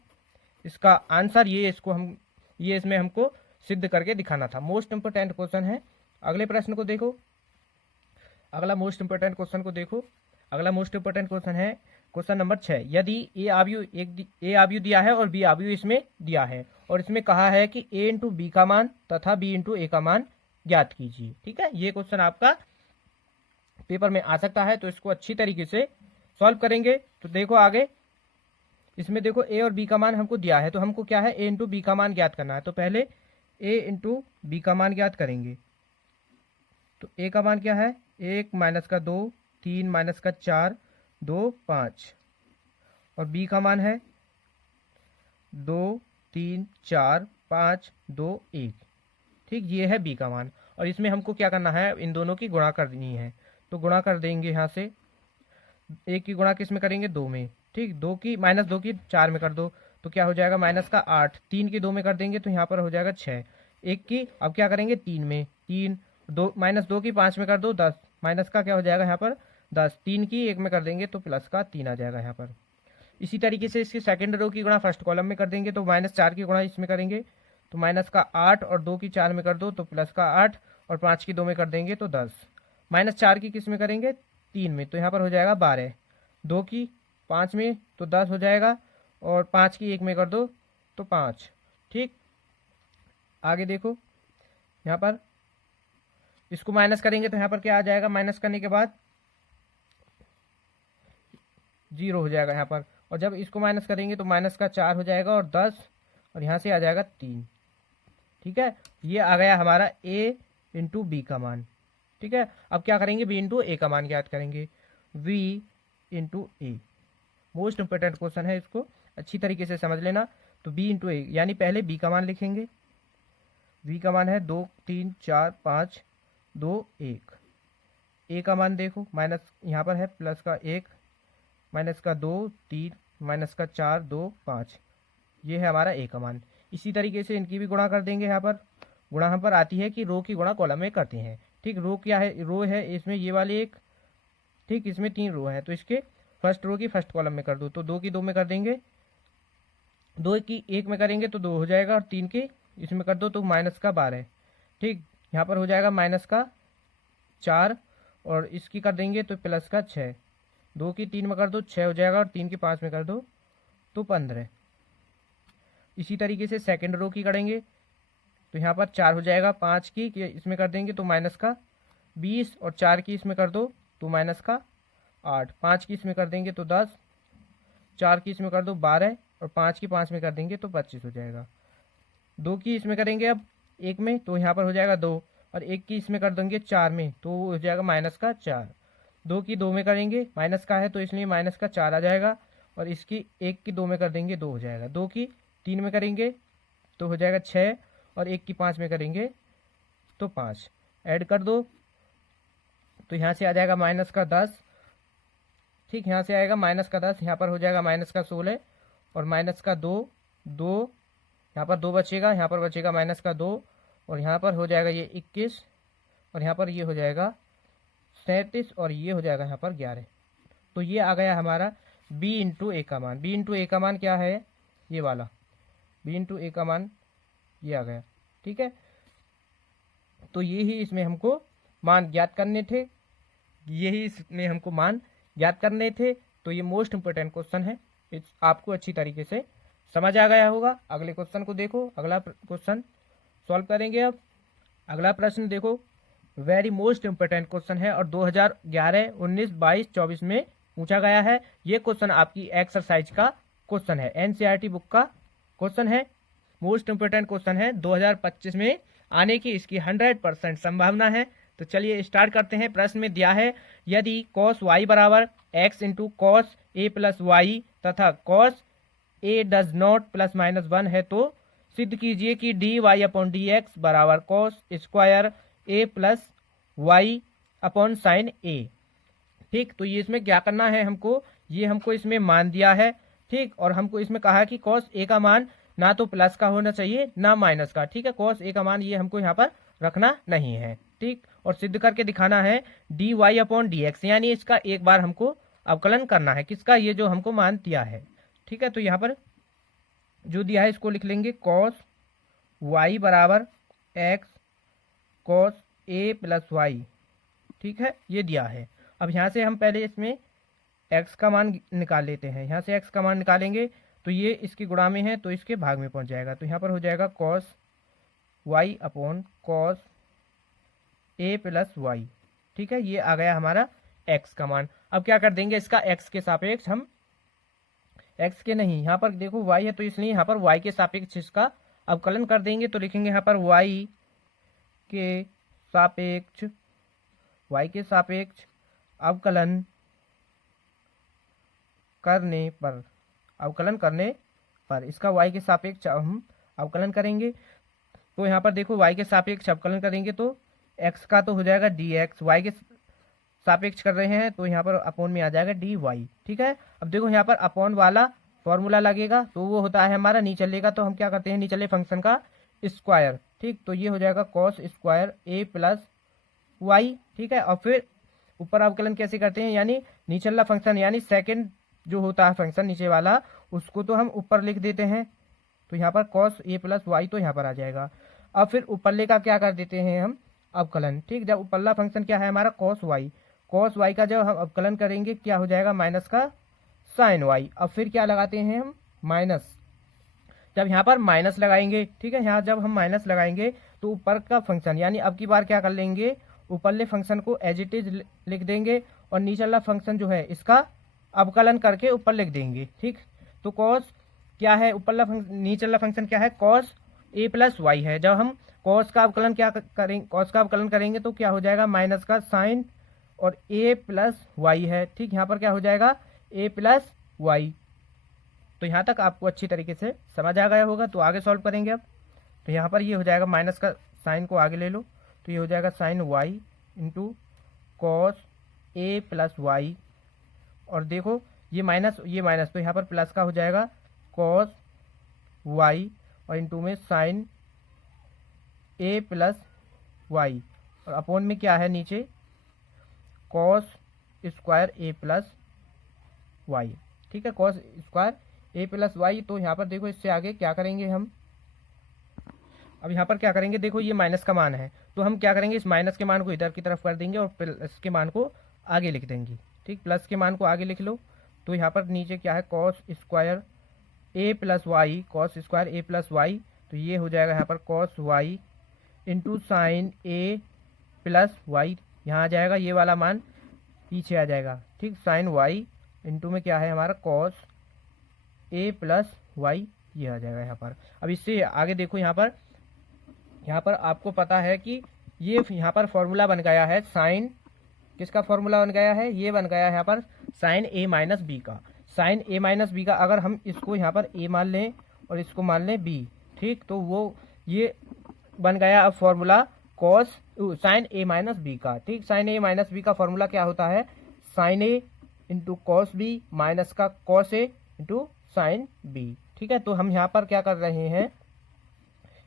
इसका आंसर, ये इसको हम, ये इसमें हमको सिद्ध करके दिखाना था। मोस्ट इंपोर्टेंट क्वेश्चन है। अगले प्रश्न को देखो, अगला मोस्ट इंपोर्टेंट क्वेश्चन को देखो। अगला मोस्ट इंपोर्टेंट क्वेश्चन है क्वेश्चन नंबर 6। यदि ए आव्यूह दिया है और बी आव्यूह इसमें दिया है, और इसमें कहा है कि a इंटू बी का मान तथा b इंटू ए का मान ज्ञात कीजिए। ठीक है, ये क्वेश्चन आपका पेपर में आ सकता है, तो इसको अच्छी तरीके से सॉल्व करेंगे। तो देखो आगे, इसमें देखो a और b का मान हमको दिया है, तो हमको क्या है a इंटू बी का मान ज्ञात करना है। तो पहले a इंटू बी का मान ज्ञात करेंगे। तो a का मान क्या है, 1 माइनस का 2 3 माइनस का 4 2 5, और b का मान है 2 3 4 5 2 1। ठीक, ये है b का मान, और इसमें हमको क्या करना है, इन दोनों की गुणा करनी है। तो गुणा कर देंगे, यहाँ से 1 की गुणा किस में करेंगे 2 में। ठीक, 2 की माइनस 2 की 4 में कर दो तो क्या हो जाएगा माइनस का 8, 3 की 2 में कर देंगे तो यहाँ पर हो जाएगा 6, 1 की अब क्या करेंगे 3 में, 3 2 माइनस 2 की 5 में कर दो 10, माइनस का क्या हो जाएगा यहाँ पर 10, 3 की 1 में कर देंगे तो प्लस का 3 आ जाएगा यहाँ पर। इसी तरीके से इसकी सेकंड रो की गुणा फर्स्ट कॉलम में कर देंगे, तो माइनस 4 की गुणा इसमें करेंगे तो माइनस का 8, और 2 की 4 में कर दो तो प्लस का 8, और 5 की 2 में कर देंगे तो 10, माइनस 4 की किस में करेंगे 3 में, तो यहाँ पर हो जाएगा 12, 2 की 5 में तो 10 हो जाएगा, और 5 की 1 में कर दो तो 5। ठीक, आगे देखो, यहाँ पर इसको माइनस करेंगे तो यहाँ पर क्या आ जाएगा, माइनस करने के बाद 0 हो जाएगा यहाँ पर, और जब इसको माइनस करेंगे तो माइनस का 4 हो जाएगा और 10, और यहाँ से आ जाएगा 3। ठीक है, ये आ गया हमारा a इंटू बी का मान। ठीक है। अब क्या करेंगे, b इंटू ए का मान ज्ञात करेंगे, v इंटू ए। मोस्ट इंपॉर्टेंट क्वेश्चन है, इसको अच्छी तरीके से समझ लेना। तो b इंटू ए, यानी पहले b का मान लिखेंगे, v का मान है 2 3 4 5 2 1। a का मान देखो, माइनस यहाँ पर है प्लस का 1 माइनस का 2 3 माइनस का 4 2 5, ये है हमारा a का मान। इसी तरीके से इनकी भी गुणा कर देंगे। यहाँ पर गुणा हम पर आती है कि रो की गुणा कॉलम में करते हैं, ठीक। रो क्या है, रो है इसमें ये वाली एक, ठीक, इसमें 3 रो है, तो इसके फर्स्ट रो की फर्स्ट कॉलम में कर दो, तो 2 की 2 में कर देंगे, 2 की 1 में करेंगे तो 2 हो जाएगा, और 3 की इसमें कर दो तो माइनस का 12, ठीक। यहाँ पर हो जाएगा माइनस का 4, और इसकी कर देंगे तो प्लस का 6, 2 की 3 में कर दो 6 हो जाएगा, और 3 की 5 में कर दो तो 15। इसी तरीके से सेकंड रो की करेंगे, तो यहाँ पर 4 हो जाएगा, 5 की इसमें कर देंगे तो माइनस का 20, और 4 की इसमें कर दो तो माइनस का 8, 5 की इसमें कर देंगे तो 10, 4 की इसमें कर दो 12, और 5 की 5 में कर देंगे तो 25 हो जाएगा। 2 की इसमें करेंगे अब 1 में, तो यहाँ पर हो जाएगा 2, और 1 की इसमें कर देंगे 4 में, तो हो जाएगा माइनस का 4। 2 की 2 में करेंगे, माइनस का है तो इसलिए माइनस का 4 आ जाएगा, और इसकी 1 की 2 में कर देंगे 2 हो जाएगा। 2 की 3 में करेंगे तो हो जाएगा 6, और 1 की 5 में करेंगे तो 5। ऐड कर दो तो यहाँ से आ जाएगा माइनस का 10, ठीक। यहाँ से आएगा माइनस का 10, यहाँ पर हो जाएगा माइनस का 16, और माइनस का 2 2, यहाँ पर 2 बचेगा, यहाँ पर बचेगा माइनस का 2, और यहाँ पर हो जाएगा ये 21, और यहाँ पर ये हो जाएगा 37, और ये हो जाएगा यहाँ पर 11। तो ये आ गया हमारा b इंटू ए का मान। b इंटू ए का मान क्या है, ये वाला b इंटू ए का मान ये आ गया, ठीक है। तो ये ही इसमें हमको मान ज्ञात करने थे, यही इसमें हमको मान ज्ञात करने थे। तो ये मोस्ट इंपोर्टेंट क्वेश्चन है, आपको अच्छी तरीके से समझ आ गया होगा। अगले क्वेश्चन को देखो, अगला क्वेश्चन सॉल्व करेंगे। अब अगला प्रश्न देखो, वेरी मोस्ट इंपोर्टेंट क्वेश्चन है, और 2011, 19, 22, 24 में पूछा गया है। ये क्वेश्चन आपकी एक्सरसाइज का क्वेश्चन है, एनसीईआरटी बुक का क्वेश्चन है, मोस्ट इंपोर्टेंट क्वेश्चन है। 2025 में आने की इसकी 100% संभावना है। तो चलिए स्टार्ट करते हैं। प्रश्न में दिया है, यदि cos y बराबर x into cos a plus y तथा cos a does not plus minus 1 है, तो सिद्ध कीजिए कि d Y upon D x बराबर cos square a plus y upon sine a, ठीक। तो ये इसमें क्या करना है हमको, ये हमको इसमें मान दिया है, ठीक। और हमको इसमें कहा कि cos a का मान ना तो प्लस का होना चाहिए ना माइनस का, ठीक है। cos a का मान ये हमको यहाँ पर रखना नहीं है, ठीक। और सिद्ध करके दिखाना है D Y upon D x, यानी इसका एक बार हमको अवकलन करना है, किसका, ये जो हमको मान दिया है, ठीक है। तो यहाँ पर जो दिया है इसको लिख लेंगे, cos y बराबर x cos a plus Y, ठीक है, ये दिया है। अब यहाँ से हम पहले इसमें x का मान निकाल लेते हैं। यहाँ से x का मान निकालेंगे तो ये इसकी गुणा में है तो इसके भाग में पहुँच जाएगा, तो यहाँ पर हो जाएगा cos y upon cos a plus Y, ठीक है। ये आ गया हमारा x का मान। अब क्या कर देंगे, इसका x के सापेक्ष हम, x के नहीं, यहाँ पर देखो y है तो इसलिए यहाँ पर y के सापेक्ष इसका अवकलन कर देंगे। तो लिखेंगे यहाँ पर y के सापेक्ष अवकलन करने पर इसका y के सापेक्ष हम अवकलन करेंगे। तो यहाँ पर देखो y के सापेक्ष अवकलन करेंगे तो x का तो हो जाएगा dx, y के सापेक्ष कर रहे हैं तो यहाँ पर अपॉन में आ जाएगा dy, ठीक है। अब देखो यहाँ पर अपॉन वाला फॉर्मूला लगेगा तो वो होता है हमारा नीचले का, तो हम क्या करते हैं नीचले फंक्शन का स्क्वायर, ठीक। तो ये हो जाएगा cos square a plus Y, ठीक है। और फिर ऊपर अवकलन कैसे करते हैं, यानी नीचला फंक्शन यानी सेकंड जो होता है फंक्शन नीचे वाला, उसको तो हम ऊपर लिख देते हैं। तो यहाँ पर cos a प्लस वाई तो यहाँ पर आ जाएगा। अब फिर ऊपरले का क्या कर देते हैं हम अवकलन, ठीक। जब ऊपरला फंक्शन क्या है हमारा cos y का जब हम अवकलन करेंगे क्या हो जाएगा माइनस का साइन y। अब फिर क्या लगाते हैं हम माइनस, जब यहाँ पर माइनस लगाएंगे, ठीक है। यहाँ जब हम माइनस लगाएंगे तो ऊपर का फंक्शन यानी अब की बार क्या कर लेंगे, ऊपरले फंक्शन को एज इट इज लिख देंगे और नीचला फंक्शन जो है इसका अवकलन करके ऊपर लिख देंगे, ठीक। तो cos क्या है ऊपरला फंक्शन, नीचला फंक्शन क्या है cos ए प्लस वाई है। जब हम कॉस का अवकलन क्या करेंगे, कॉस का अवकलन करेंगे तो क्या हो जाएगा, माइनस का साइन और ए प्लस वाई है। ठीक, यहाँ पर क्या हो जाएगा, ए प्लस वाई। तो यहाँ तक आपको अच्छी तरीके से समझ आ गया होगा। तो आगे सॉल्व करेंगे अब। तो यहाँ पर ये हो जाएगा, माइनस का साइन को आगे ले लो तो ये हो जाएगा sign Y into cos a plus Y. और देखो ये माइनस तो यहाँ पर प्लस का हो जाएगा कॉस वाई और इंटू में साइन ए प्लस वाई और अपॉन में क्या है नीचे cos square a plus Y. ठीक है, cos square a plus Y. तो यहाँ पर देखो इससे आगे क्या करेंगे हम, अब यहाँ पर क्या करेंगे, देखो ये माइनस का मान है तो हम क्या करेंगे, इस माइनस के मान को इधर की तरफ कर देंगे और प्लस के मान को आगे लिख देंगे। ठीक, प्लस के मान को आगे लिख लो तो यहाँ पर नीचे क्या है cos square a plus Y, cos square a plus Y. तो ये हो जाएगा यहाँ पर कॉस वाई इंटू साइन ए प्लस वाई, यहाँ आ जाएगा ये वाला मान पीछे आ जाएगा। ठीक, साइन वाई इंटू में क्या है हमारा कॉस ए प्लस वाई, ये आ जाएगा यहाँ पर। अब इससे आगे देखो यहाँ पर आपको पता है कि ये यहाँ पर फॉर्मूला बन गया है साइन, किसका फॉर्मूला बन गया है, ये बन गया है यहाँ पर साइन ए माइनस बी का। साइन ए माइनस बी का अगर हम इसको यहाँ पर ए मान लें और इसको मान लें बी, ठीक, तो वो ये बन गया अब फॉर्मूला कॉस साइन ए माइनस बी का। ठीक, साइन ए माइनस बी का फॉर्मूला क्या होता है, साइन ए इंटू कॉस बी माइनस का cos A into sine B. ठीक है, तो हम यहाँ पर क्या कर रहे हैं,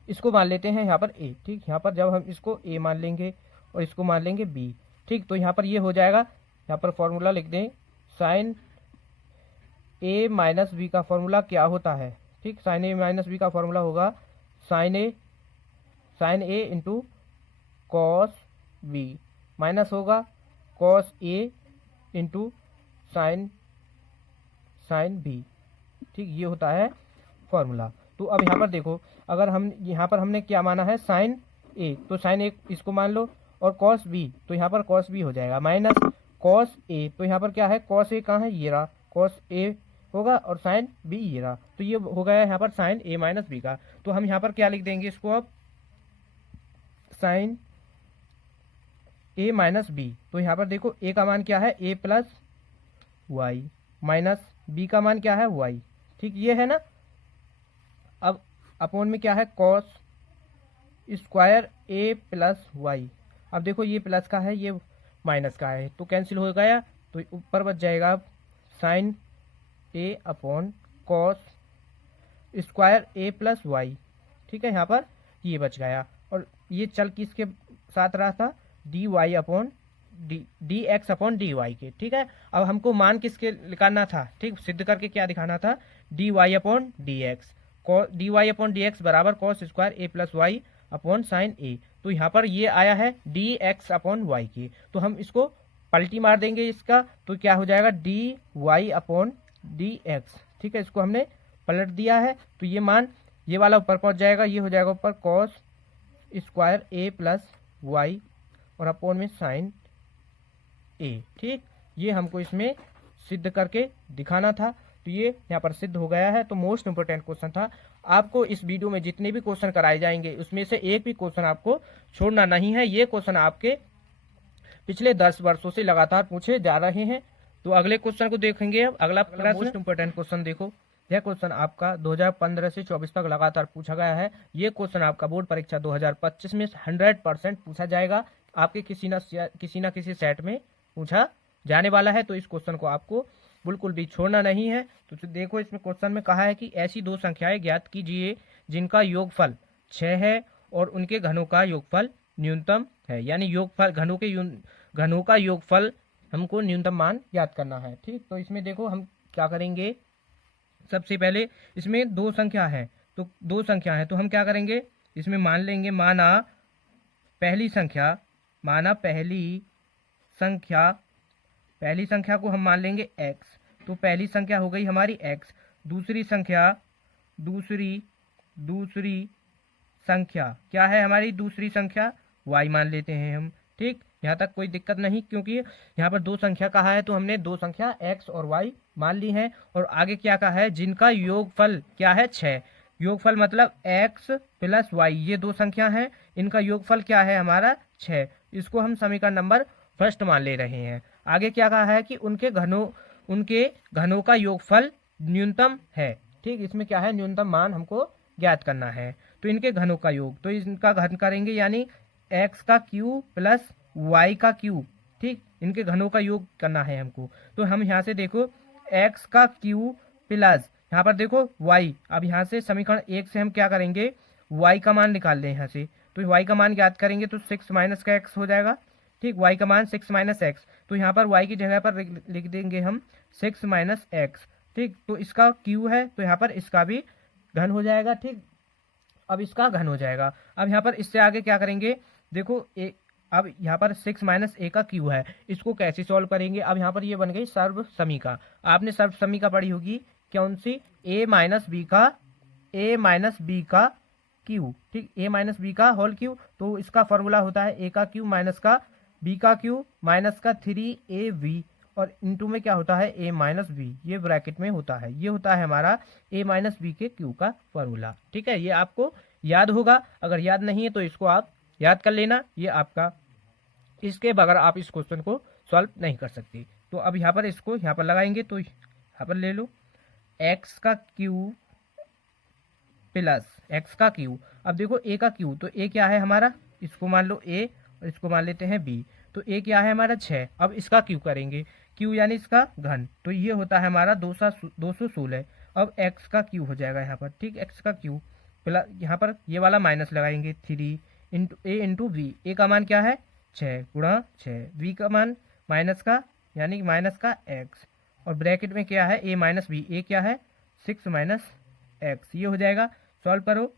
इसको मान लेते हैं यहाँ पर ए। ठीक, यहाँ पर जब हम इसको ए मान लेंगे और इसको मान लेंगे बी, ठीक, तो यहाँ पर ये हो जाएगा, यहाँ पर फॉर्मूला लिख दें साइन ए माइनस बी का फॉर्मूला क्या होता है। ठीक, साइन ए माइनस बी का फॉर्मूला होगा साइन ए इंटू कॉस बी माइनस होगा cos A into sine B. ठीक, ये होता है फॉर्मूला। तो अब यहाँ पर देखो, अगर हम यहाँ पर हमने क्या माना है साइन ए, तो साइन ए इसको मान लो और कॉस बी, तो यहाँ पर कॉस बी हो जाएगा माइनस कॉस ए, तो यहाँ पर क्या है कॉस ए कहाँ है, ये रहा, कॉस ए होगा और साइन बी ये रहा। तो ये हो गया यहाँ पर साइन ए माइनस बी का। तो हम यहाँ पर क्या लिख देंगे इसको, अब साइन ए माइनस बी। तो यहाँ पर देखो ए का मान क्या है, ए प्लस वाई माइनस बी का मान क्या है, वाई। ठीक, ये है ना। अब अपॉन में क्या है cos square a plus Y. अब देखो ये प्लस का है, ये माइनस का है, तो कैंसिल हो गया, तो ऊपर बच जाएगा अब sign A upon cos square a plus Y. ठीक है, यहाँ पर ये बच गया और ये चल किसके साथ रहा था, d Y upon D x upon d y के। ठीक है, अब हमको मान किसके निकालना था, ठीक, सिद्ध करके क्या दिखाना था, d Y upon D x, d Y upon D x बराबर cos square a plus y upon sine a. तो यहाँ पर ये आया है डी एक्स अपॉन वाई की, तो हम इसको पलटी मार देंगे इसका, तो क्या हो जाएगा D Y upon D x. ठीक है, इसको हमने पलट दिया है तो ये मान ये वाला ऊपर पहुंच जाएगा, ये हो जाएगा ऊपर cos square a plus Y और अपॉन में साइन ए। ठीक, ये हमको इसमें सिद्ध करके दिखाना था, तो ये यहाँ पर सिद्ध हो गया है। तो मोस्ट इंपोर्टेंट क्वेश्चन था। आपको इस वीडियो में जितने भी क्वेश्चन कराए जाएंगे उसमें से एक भी क्वेश्चन आपको छोड़ना नहीं है। ये क्वेश्चन आपके पिछले 10 वर्षों से लगातार पूछे जा रहे हैं। तो अगले क्वेश्चन को देखेंगे। अब अगला मोस्ट इंपोर्टेंट क्वेश्चन देखो, यह क्वेश्चन आपका 2015 से 24 तक लगातार पूछा गया है। ये क्वेश्चन आपका बोर्ड परीक्षा 2025 में 100% पूछा जाएगा, आपके किसी न किसी सेट में पूछा जाने वाला है। तो इस क्वेश्चन को आपको बिल्कुल भी छोड़ना नहीं है। तो देखो इसमें क्वेश्चन में कहा है कि ऐसी दो संख्याएं ज्ञात कीजिए जिनका योगफल 6 है और उनके घनों का योगफल न्यूनतम है। यानी योगफल घनों का योगफल हमको न्यूनतम मान याद करना है। ठीक, तो इसमें देखो हम क्या करेंगे, सबसे पहले इसमें दो संख्या है, तो दो संख्या है तो हम क्या करेंगे, इसमें मान लेंगे, माना पहली संख्या को हम मान लेंगे x, तो पहली संख्या हो गई हमारी x। दूसरी संख्या क्या है हमारी, दूसरी संख्या y मान लेते हैं हम। ठीक, यहाँ तक कोई दिक्कत नहीं, क्योंकि यहाँ पर दो संख्या कहा है तो हमने दो संख्या x और y मान ली है। और आगे क्या कहा है, जिनका योगफल क्या है 6, योगफल मतलब x प्लस वाई, ये दो संख्या हैं, इनका योगफल क्या है हमारा 6। इसको हम समीकरण नंबर फर्स्ट मान ले रहे हैं। आगे क्या कहा है कि उनके घनों का योगफल न्यूनतम है। ठीक, इसमें क्या है, न्यूनतम मान हमको ज्ञात करना है। तो इनके घनों का योग, तो इनका घन करेंगे यानी x का क्यू प्लस y का क्यू। ठीक, इनके घनों का योग करना है हमको। तो हम यहाँ से देखो x का क्यू प्लस यहाँ पर देखो y, अब यहाँ से समीकरण 1 से हम क्या करेंगे, y का मान निकाल लें यहाँ से। तो y का मान ज्ञात करेंगे तो 6 माइनस का x हो जाएगा। ठीक, y का मान 6 माइनस एक्स, तो यहाँ पर y की जगह पर लिख देंगे हम 6 माइनस एक्स। ठीक, तो इसका q है तो यहाँ पर इसका भी घन हो जाएगा। ठीक, अब इसका घन हो जाएगा। अब यहाँ पर इससे आगे क्या करेंगे, देखो अब यहाँ पर 6 माइनस ए का क्यू है, इसको कैसे सॉल्व करेंगे। अब यहाँ पर ये बन गई सर्व समीका। आपने सर्व समीका पढ़ी होगी, कौन सी, ए माइनस बी का क्यू। ठीक, ए माइनस बी का होल क्यू, तो इसका फॉर्मूला होता है ए का क्यू माइनस का बी का क्यू माइनस का 3ab, और इनटू में क्या होता है ए माइनस बी, ये ब्रैकेट में होता है। ये होता है हमारा ए माइनस बी के क्यू का फॉर्मूला। ठीक है, ये आपको याद होगा, अगर याद नहीं है तो इसको आप याद कर लेना, ये आपका, इसके बगैर आप इस क्वेश्चन को सॉल्व नहीं कर सकते। तो अब यहाँ पर इसको यहाँ पर लगाएंगे, तो यहाँ पर ले लो एक्स का क्यू प्लस एक्स का क्यू। अब देखो ए का क्यू, तो ए क्या है हमारा, इसको मान लो ए और इसको मान लेते हैं बी। तो ए क्या है हमारा 6। अब इसका क्यू करेंगे, क्यू यानी इसका घन, तो ये होता है हमारा 216। अब एक्स का क्यू हो जाएगा यहाँ पर। ठीक, एक्स का क्यू प्लस यहाँ पर ये वाला माइनस लगाएंगे 3 इंटू ए इंटू बी। ए का मान क्या है 6 गुणा 6, बी का मान माइनस का यानी माइनस का एक्स, और ब्रैकेट में क्या है ए माइनस बी। ए क्या है 6 माइनस एक्स, ये हो जाएगा। सॉल्व करो,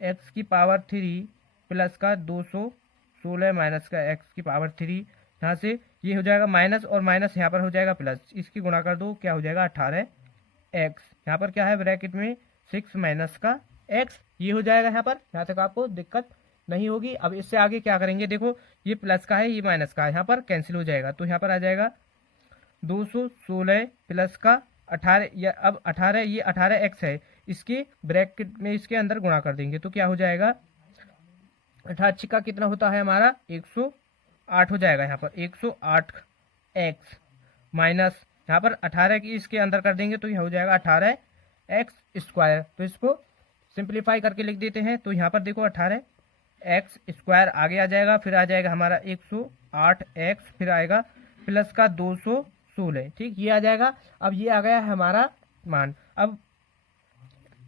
एक्स की पावर 3 प्लस का 216 माइनस का एक्स की पावर 3, यहाँ से ये हो जाएगा माइनस और माइनस यहाँ पर हो जाएगा प्लस, इसकी गुणा कर दो, क्या हो जाएगा 18 एक्स। यहाँ पर क्या है ब्रैकेट में 6 माइनस का एक्स, ये हो जाएगा। यहाँ पर यहाँ तक आपको दिक्कत नहीं होगी। अब इससे आगे क्या करेंगे, देखो ये प्लस का है ये माइनस का है, यहाँ पर कैंसिल हो जाएगा, तो यहाँ पर आ जाएगा 216 प्लस का 18, या अब 18, ये 18 एक्स है, इसके ब्रैकेट में इसके अंदर गुणा कर देंगे, तो क्या हो जाएगा 18 का कितना होता है हमारा 108 हो जाएगा। यहाँ पर 108 एक्स माइनस यहाँ पर 18 की इसके अंदर कर देंगे, तो यह हो जाएगा 18 एक्स स्क्वायर। तो इसको सिंप्लीफाई करके लिख देते हैं, तो यहाँ पर देखो 18 एक्स स्क्वायर आगे आ जाएगा, फिर आ जाएगा हमारा 108 एक्स, फिर आएगा प्लस का 216। ठीक, ये आ जाएगा। अब ये आ गया है हमारा मान। अब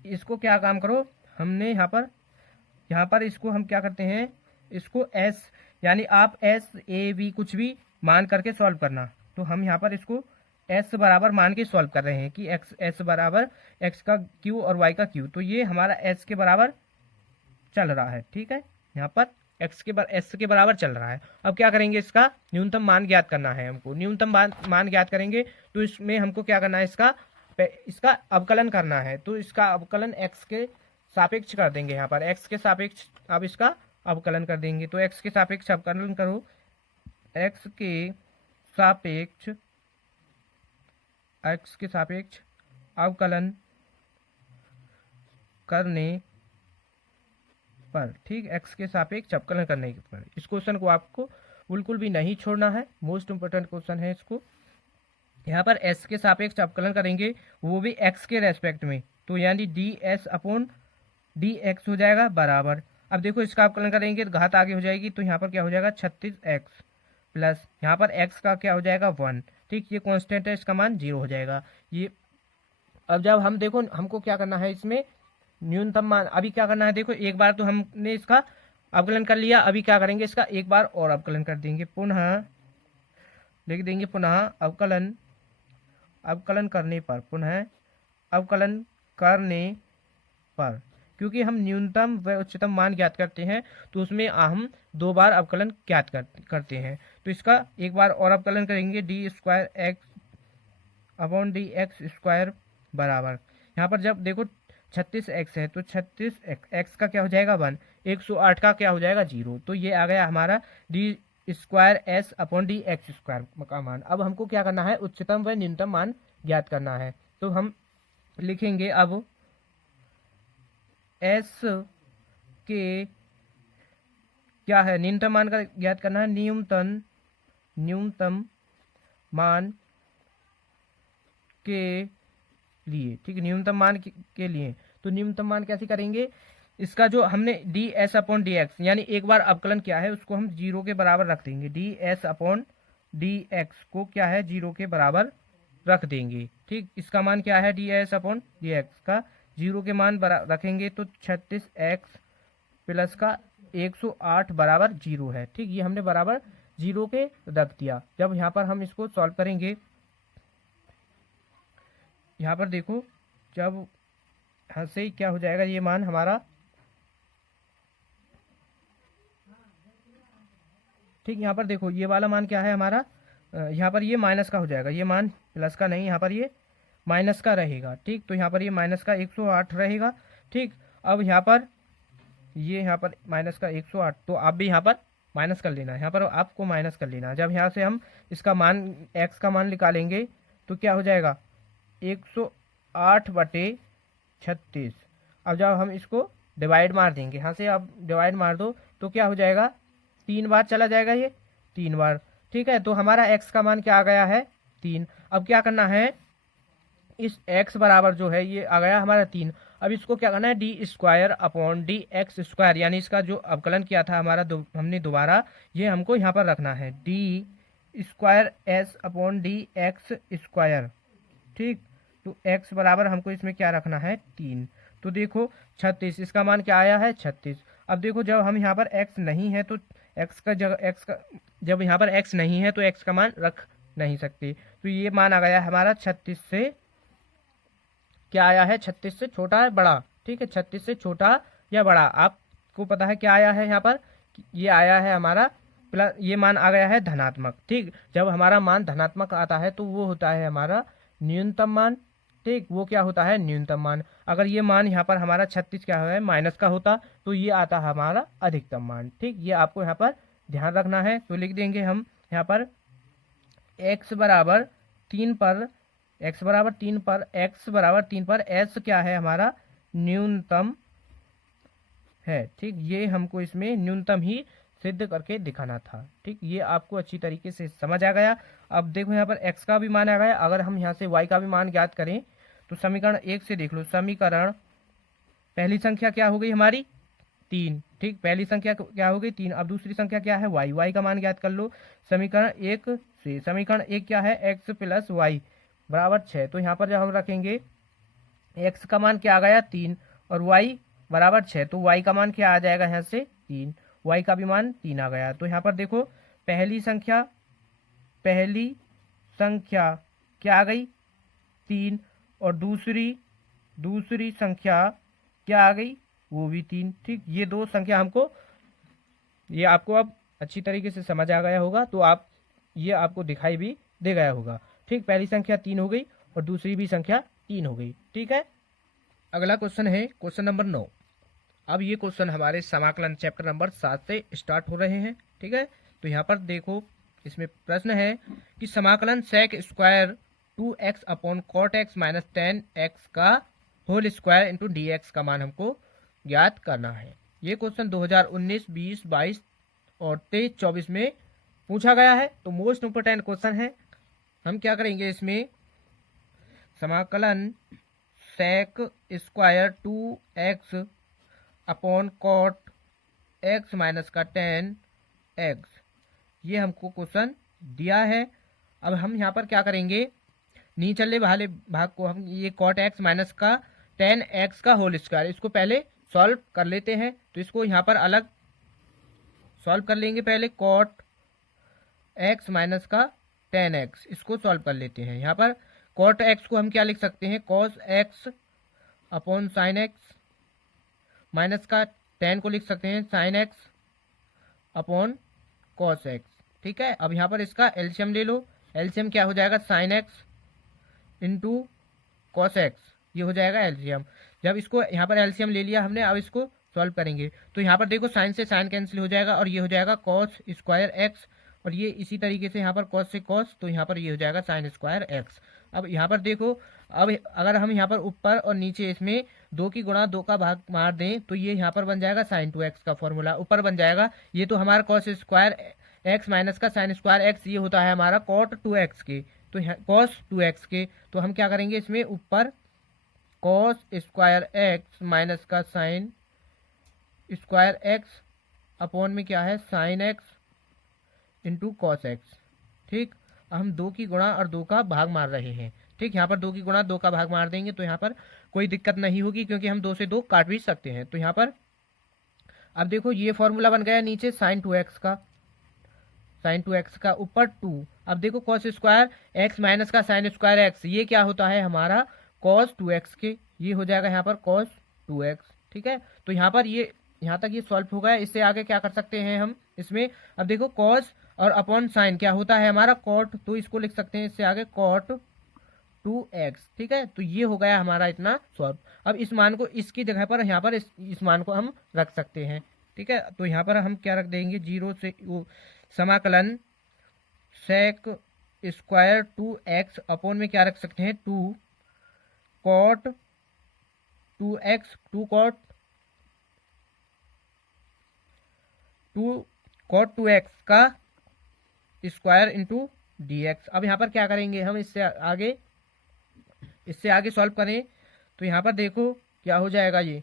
इसको क्या काम करो, हमने यहाँ पर इसको हम क्या करते हैं, इसको एस यानी आप एस ए बी कुछ भी मान करके सॉल्व करना। तो हम यहाँ पर इसको एस बराबर मान के सॉल्व कर रहे हैं कि एक्स एस बराबर एक्स का क्यू और वाई का क्यू, तो ये हमारा एस के बराबर चल रहा है। ठीक है, यहाँ पर एस के बराबर चल रहा है। अब क्या करेंगे, इसका न्यूनतम मान ज्ञात करना है हमको। न्यूनतम मान ज्ञात करेंगे तो इसमें हमको क्या करना है, इसका अवकलन करना है। तो इसका अवकलन एक्स के सापेक्ष कर देंगे, यहाँ पर एक्स के सापेक्ष अब इसका अवकलन कर देंगे। तो एक्स के सापेक्ष अवकलन करो, एक्स के सापेक्ष अवकलन करने पर, ठीक, एक्स के सापेक्ष अवकलन करने पर। इस क्वेश्चन को आपको बिल्कुल भी नहीं छोड़ना है, मोस्ट इंपोर्टेंट क्वेश्चन है। इसको यहाँ पर एस के सापेक्ष अवकलन करेंगे, वो भी एक्स के रेस्पेक्ट में, तो यानी D S upon D X हो जाएगा बराबर। अब देखो इसका अवकलन करेंगे तो घात आगे हो जाएगी, तो यहाँ पर क्या हो जाएगा 36x प्लस यहाँ पर x का क्या हो जाएगा 1। ठीक, ये कांस्टेंट है, इसका मान 0 हो जाएगा। ये अब जब हम देखो हमको क्या करना है, इसमें न्यूनतम मान अभी क्या करना है, देखो एक बार तो हमने इसका अवकलन कर लिया, अभी क्या करेंगे इसका एक बार और अवकलन कर देंगे, पुनः लिख देंगे पुनः अवकलन करने पर, पुनः अवकलन करने पर, क्योंकि हम न्यूनतम व उच्चतम मान ज्ञात करते हैं तो उसमें हम 2 बार अवकलन ज्ञात करते हैं। तो इसका एक बार और अवकलन करेंगे, D square x upon D X square बराबर, यहाँ पर जब देखो 36x है तो 36x का क्या हो जाएगा 1, 108 का क्या हो जाएगा 0, तो ये आ गया हमारा D square S upon D X square का मान। अब हमको क्या करना है, उच्चतम व न्यूनतम मान ज्ञात करना है। तो हम लिखेंगे अब एस के क्या है, न्यूनतम मान का ज्ञात करना है, न्यूनतम मान के लिए, ठीक है, न्यूनतम मान के लिए। तो न्यूनतम मान कैसे करेंगे, इसका जो हमने D S upon D x यानी एक बार अवकलन किया है उसको हम 0 के बराबर रख देंगे, D S upon D x को क्या है 0 के बराबर रख देंगे। ठीक, इसका मान क्या है, D S upon D x का 0 के मान रखेंगे तो 36x प्लस का 108 बराबर 0 है। ठीक, ये हमने बराबर 0 के रख दिया। जब यहाँ पर हम इसको सॉल्व करेंगे, यहाँ पर देखो जब यहाँ से क्या हो जाएगा, ये मान हमारा, ठीक, यहाँ पर देखो ये वाला मान क्या है हमारा, यहाँ पर ये माइनस का हो जाएगा, ये मान प्लस का नहीं, यहाँ पर ये माइनस का रहेगा। ठीक, तो यहाँ पर ये माइनस का 108 रहेगा। ठीक, अब यहाँ पर ये यहाँ पर माइनस का 108, तो आप भी यहाँ पर माइनस कर लेना है, यहाँ पर आपको माइनस कर लेना है। जब यहाँ से हम इसका मान x का मान निकालेंगे तो क्या हो जाएगा 108/36। अब जब हम इसको डिवाइड मार देंगे, यहाँ से आप डिवाइड मार दो तो क्या हो जाएगा, 3 बार चला जाएगा ये 3 बार। ठीक है, तो हमारा x का मान क्या आ गया है 3। अब क्या करना है, इस x बराबर जो है ये आ गया हमारा 3। अब इसको क्या करना है, D square upon D X square, यानी इसका जो अवकलन किया था हमारा हमने दोबारा, ये हमको यहाँ पर रखना है, D square S upon D X square. ठीक, तो x बराबर हमको इसमें क्या रखना है 3। तो देखो 36, इसका मान क्या आया है 36। अब देखो जब हम यहाँ पर x नहीं है तो x का जगह जब यहाँ पर x नहीं है तो x का मान रख नहीं सकते, तो ये मान आ गया हमारा 36 से क्या आया है, 36 से छोटा है बड़ा। ठीक है, 36 से छोटा या बड़ा, आपको पता है क्या आया है यहाँ पर, ये आया है हमारा प्लस, ये मान आ गया है धनात्मक। ठीक, जब हमारा मान धनात्मक आता है तो वो होता है हमारा न्यूनतम मान। ठीक, वो क्या होता है न्यूनतम मान। अगर ये मान यहाँ पर हमारा 36 क्या है माइनस का होता तो ये आता है हमारा अधिकतम मान। ठीक, ये आपको यहाँ पर ध्यान रखना है। तो लिख देंगे हम यहाँ पर x बराबर 3 पर, x बराबर 3 पर, x बराबर 3 पर s क्या है हमारा न्यूनतम है। ठीक, ये हमको इसमें न्यूनतम ही सिद्ध करके दिखाना था। ठीक, ये आपको अच्छी तरीके से समझ आ गया। अब देखो यहाँ पर x का भी मान आ गया, अगर हम यहाँ से y का भी मान ज्ञात करें तो समीकरण 1 से देख लो, समीकरण पहली संख्या क्या हो गई हमारी 3। ठीक, पहली संख्या क्या हो गई 3। अब दूसरी संख्या क्या है y का मान ज्ञात कर लो समीकरण 1 से। समीकरण 1 क्या है, x प्लस वाई बराबर 6। तो यहाँ पर जब हम रखेंगे x का मान क्या आ गया 3 और y बराबर 6, तो y का मान क्या आ जाएगा यहाँ से 3, y का भी मान 3 आ गया। तो यहाँ पर देखो पहली संख्या क्या आ गई 3 और दूसरी संख्या क्या आ गई वो भी 3। ठीक, ये दो संख्या हमको, ये आपको अब अच्छी तरीके से समझ आ गया होगा, तो आप ये आपको दिखाई भी दे गया होगा। ठीक, पहली संख्या 3 हो गई और दूसरी भी संख्या 3 हो गई। ठीक है, अगला क्वेश्चन है क्वेश्चन नंबर 9। अब ये क्वेश्चन हमारे समाकलन चैप्टर नंबर 7 से स्टार्ट हो रहे हैं। ठीक है, तो यहाँ पर देखो इसमें प्रश्न है कि समाकलन sec square 2x upon cot x minus 10x का whole square into d x का मान हमको ज्ञात करना है। ये क्वेश्चन 2019, 20, 22 और 23, 24 में पूछा गया है, तो मोस्ट इम्पोर्टेंट क्वेश्चन है। हम क्या करेंगे इसमें, समाकलन sec square 2x upon cot x minus का 10x, ये हमको क्वेश्चन दिया है। अब हम यहाँ पर क्या करेंगे, नीचे वाले भाग को हम ये कॉट x माइनस का 10x का होल स्क्वायर, इसको पहले सॉल्व कर लेते हैं। तो इसको यहाँ पर अलग सॉल्व कर लेंगे, पहले कॉट x माइनस का 10x, इसको सॉल्व कर लेते हैं। यहाँ पर कॉट x को हम क्या लिख सकते हैं, cos x upon sine x, minus का 10 को लिख सकते हैं sine x upon cos x। ठीक है, अब यहाँ पर इसका एलसीएम ले लो, एलसीएम क्या हो जाएगा sine x into cos x, ये हो जाएगा एलसीएम। जब इसको यहाँ पर एलसीएम ले लिया हमने, अब इसको सॉल्व करेंगे तो यहाँ पर देखो साइन से साइन कैंसिल हो जाएगा और ये हो जाएगा कॉस स्क्वायर x, और ये इसी तरीके से यहाँ पर कॉस से कॉस, तो यहाँ पर ये हो जाएगा साइन स्क्वायर x। अब यहाँ पर देखो अब अगर हम यहाँ पर ऊपर और नीचे इसमें 2 की गुणा 2 का भाग मार दें तो ये यहाँ पर बन जाएगा साइन 2x का फॉर्मूला ऊपर बन जाएगा। ये तो हमारा कॉस स्क्वायर एक्स माइनस का साइन स्क्वायर एक्स, ये होता है हमारा कॉट 2x के, तो कॉस 2x के। तो हम क्या करेंगे इसमें ऊपर कॉस स्क्वायर एक्स माइनस का साइन स्क्वायर एक्स अपॉन में क्या है sine x into cos x. ठीक, हम 2 की गुणा और 2 का भाग मार रहे हैं। ठीक, यहाँ पर 2 की गुणा 2 का भाग मार देंगे तो यहाँ पर कोई दिक्कत नहीं होगी क्योंकि हम 2 से 2 काट भी सकते हैं। तो यहाँ पर अब देखो ये फॉर्मूला बन गया नीचे साइन 2x का, साइन 2x का ऊपर 2। अब देखो कॉस स्क्वायर एक्स माइनस का साइन स्क्वायर एक्स, ये क्या होता है हमारा कॉस 2x के, ये हो जाएगा यहाँ पर कॉस 2x। ठीक है, तो यहाँ पर ये यहाँ तक ये सॉल्व हो गया। इससे आगे क्या कर सकते हैं हम इसमें, अब देखो कॉस और अपॉन साइन क्या होता है हमारा कॉट, तो इसको लिख सकते हैं इससे आगे कॉट 2x। ठीक है, तो ये हो गया हमारा इतना सॉल्व। अब इस मान को इसकी जगह पर यहाँ पर इस मान को हम रख सकते हैं। ठीक है, तो यहाँ पर हम क्या रख देंगे 0 से समाकलन सेक स्क्वायर 2x अपॉन में क्या रख सकते हैं 2 कॉट 2x, 2 कॉट 2x का स्क्वायर इंटू dx। अब यहाँ पर क्या करेंगे हम इससे आगे सॉल्व करें तो यहाँ पर देखो क्या हो जाएगा ये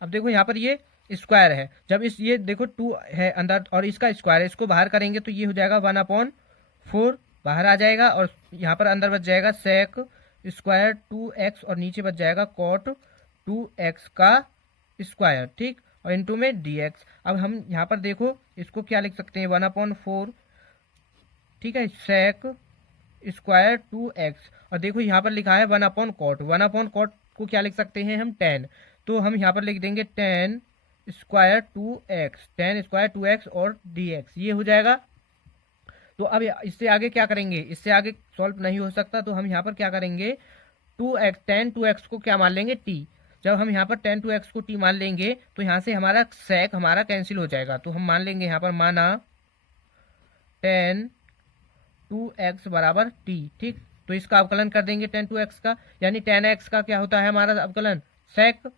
अब देखो यहाँ पर ये स्क्वायर है, जब ये देखो 2 है अंदर और इसका स्क्वायर है, इसको बाहर करेंगे तो ये हो जाएगा 1/4 बाहर आ जाएगा और यहाँ पर अंदर बच जाएगा सेक स्क्वायर 2x और नीचे बच जाएगा कॉट 2x का स्क्वायर। ठीक, और इंटू में dx। अब हम यहाँ पर देखो इसको क्या लिख सकते हैं 1/4। ठीक है, सेक स्क्वायर 2x और देखो यहाँ पर लिखा है 1/cot, 1/cot को क्या लिख सकते हैं हम 10, तो हम यहाँ पर लिख देंगे 10 स्क्वायर 2x, 10 स्क्वायर 2x और dx, ये हो जाएगा। तो अब इससे आगे क्या करेंगे, इससे आगे सॉल्व नहीं हो सकता, तो हम यहाँ पर क्या करेंगे 2x 10 2x को क्या मान लेंगे t। जब हम यहाँ पर 10 2x को t मान लेंगे तो यहाँ से हमारा सेक हमारा कैंसिल हो जाएगा, तो हम मान लेंगे यहाँ पर माना 10 2x बराबर t। ठीक, तो इसका अवकलन कर देंगे 10 2x का, यानी 10x का क्या होता है हमारा अवकलन सेक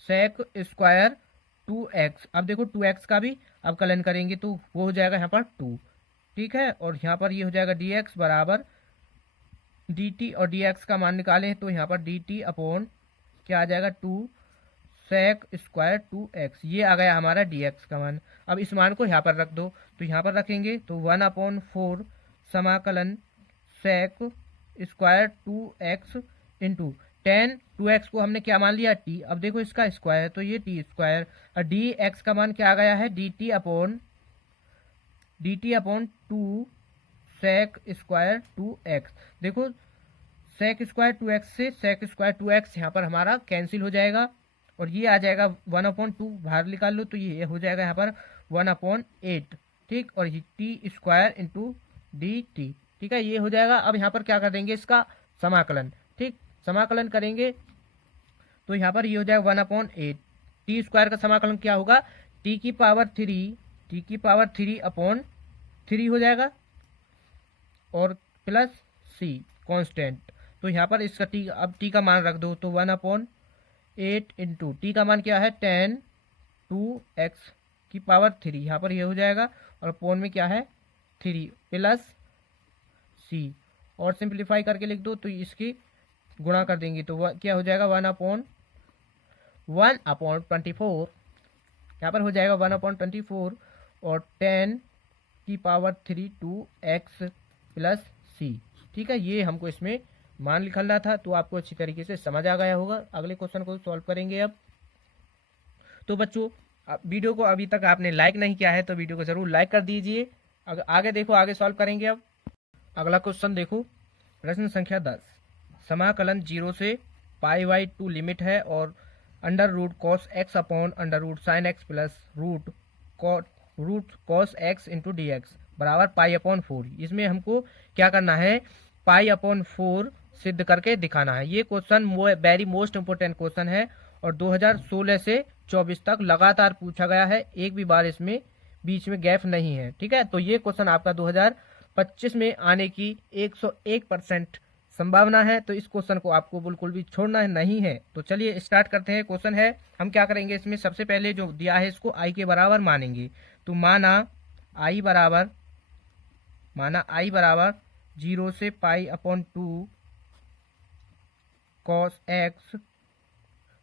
स्क्वायर 2x। अब देखो 2x का भी अवकलन करेंगे तो वो हो जाएगा यहाँ पर 2। ठीक है, और यहाँ पर ये हो जाएगा dx बराबर dt और dx का मान निकालें तो यहाँ पर dt अपॉन क्या आ जाएगा 2 सेक स्क्वायर 2x, ये आ गया हमारा dx का मान। अब इस मान को यहाँ पर रख दो, तो यहाँ पर रखेंगे तो 1/4 समाकलन sec square 2x into 10 2x को हमने क्या मान लिया t। अब देखो इसका स्क्वायर तो ये t स्क्वायर और dx का मान क्या आ गया है dt अपॉन 2 सेक स्क्वायर 2x। देखो सेक स्क्वायर 2x से सेक स्क्वायर 2x यहाँ पर हमारा कैंसिल हो जाएगा और ये आ जाएगा 1/2 बाहर निकाल लो तो ये हो जाएगा यहाँ पर 1/8। ठीक, और ये t स्क्वायर इंटू dt। ठीक है, ये हो जाएगा। अब यहाँ पर क्या कर देंगे इसका समाकलन। ठीक, समाकलन करेंगे तो यहाँ पर ये हो जाएगा 1/8। टी स्क्वायर का समाकलन क्या होगा t की पावर 3 अपॉन 3 हो जाएगा और प्लस c कांस्टेंट। तो यहाँ पर इसका t, अब t का मान रख दो तो 1/8 इंटू टी का मान क्या है 10 2x की पावर 3, यहाँ पर ये हो जाएगा और अपॉन में क्या है 3 प्लस c और सिंप्लीफाई करके लिख दो तो इसकी गुणा कर देंगे तो क्या हो जाएगा 1/24, यहाँ पर हो जाएगा 1/24 और 10 की पावर 3 2x प्लस c। ठीक है, ये हमको इसमें मान निकालना था, तो आपको अच्छी तरीके से समझ आ गया होगा। अगले क्वेश्चन को सॉल्व करेंगे अब। तो बच्चों वीडियो को अभी तक आपने लाइक नहीं किया है तो वीडियो को जरूर लाइक कर दीजिए। आगे देखो, आगे सॉल्व करेंगे। अब अगला क्वेश्चन देखो, प्रश्न संख्या 10, समाकलन 0 से π/2 लिमिट है और under root cos x upon under root sine x plus root cos x into d x बराबर π/4। इसमें हमको क्या करना है π/4 सिद्ध करके दिखाना है। ये question very most important question है और 2016 से 24 तक लगातार पूछा गया है, एक भी बार इसमें बीच में गैप नहीं है। ठीक है, तो ये क्वेश्चन आपका 2025 में आने की 101% संभावना है। तो इस क्वेश्चन को आपको बिल्कुल भी छोड़ना नहीं है। तो चलिए स्टार्ट करते हैं। क्वेश्चन है, हम क्या करेंगे इसमें, सबसे पहले जो दिया है इसको आई के बराबर मानेंगे। तो माना आई बराबर 0 से π/2 cos x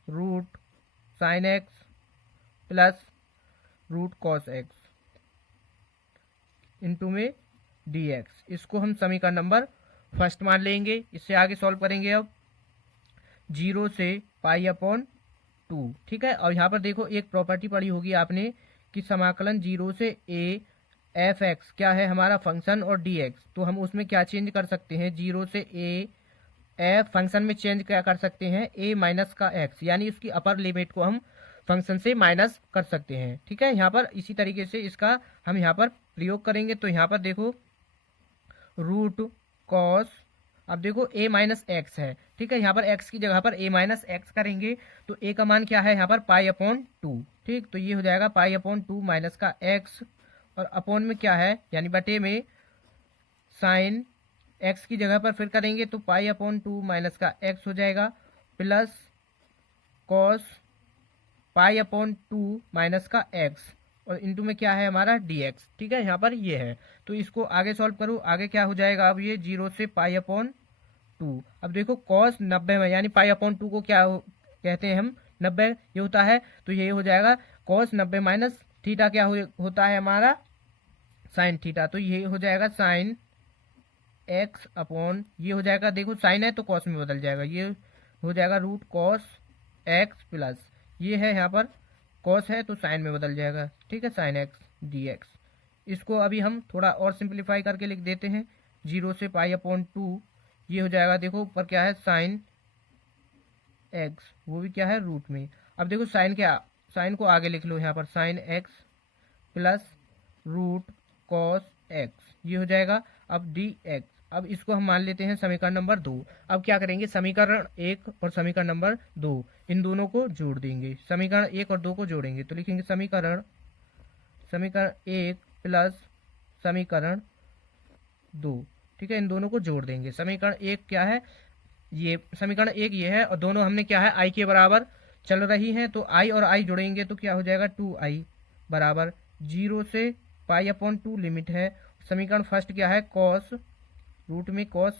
root sin x plus root cos x into में dx। इसको हम समीकरण नंबर फर्स्ट मान लेंगे। इससे आगे सॉल्व करेंगे। अब 0 से π/2, ठीक है। और यहाँ पर देखो एक प्रॉपर्टी पढ़ी होगी आपने कि समाकलन 0 से a एफ एक्स क्या है हमारा फंक्शन और डी एक्स, तो हम उसमें क्या चेंज कर सकते हैं, 0 से ए एफ फंक्शन में चेंज क्या कर सकते हैं, a माइनस का x, यानी उसकी अपर लिमिट को हम फंक्शन से माइनस कर सकते हैं। ठीक है, यहाँ पर इसी तरीके से इसका हम यहाँ पर प्रयोग करेंगे। तो यहाँ पर देखो रूट कॉस, अब देखो a माइनस एक्स है। ठीक है, यहाँ पर x की जगह पर a माइनस एक्स करेंगे तो a का मान क्या है यहाँ पर π/2। ठीक, तो ये हो जाएगा π/2 माइनस का x, और अपॉन में क्या है यानी बटे में साइन x की जगह पर फिर करेंगे तो π/2 माइनस का x हो जाएगा प्लस कॉस π/2 माइनस का x, और इंटू में क्या है हमारा dx। ठीक है, यहाँ पर ये है। तो इसको आगे सॉल्व करो, आगे क्या हो जाएगा, अब ये 0 से π/2। अब देखो कॉस 90 में यानी π/2 को क्या कहते हैं हम, 90 ये होता है। तो ये हो जाएगा कॉस 90 माइनस थीटा क्या होता है हमारा साइन थीटा। तो ये हो जाएगा साइन x अपॉन, ये हो जाएगा देखो साइन है तो कॉस में बदल जाएगा, ये हो जाएगा रूट कॉस x प्लस ये है यहाँ पर कॉस है तो साइन में बदल जाएगा। ठीक है, साइन x dx। इसको अभी हम थोड़ा और सिंप्लीफाई करके लिख देते हैं, 0 से π/2 ये हो जाएगा देखो ऊपर क्या है साइन x, वो भी क्या है रूट में। अब देखो साइन को आगे लिख लो यहाँ पर sine x plus root cos x, ये हो जाएगा अब dx। अब इसको हम मान लेते हैं समीकरण नंबर 2। अब क्या करेंगे, समीकरण 1 और समीकरण नंबर 2 इन दोनों को जोड़ देंगे। समीकरण 1 और 2 को जोड़ेंगे तो लिखेंगे समीकरण 1 प्लस समीकरण 2। ठीक है, इन दोनों को जोड़ देंगे। समीकरण 1 क्या है, ये समीकरण 1 ये है, और दोनों हमने क्या है आई के बराबर चल रही हैं। तो आई और आई जोड़ेंगे तो क्या हो जाएगा 2i बराबर 0 से π/2 लिमिट है। समीकरण फर्स्ट क्या है, कॉस रूट में कॉस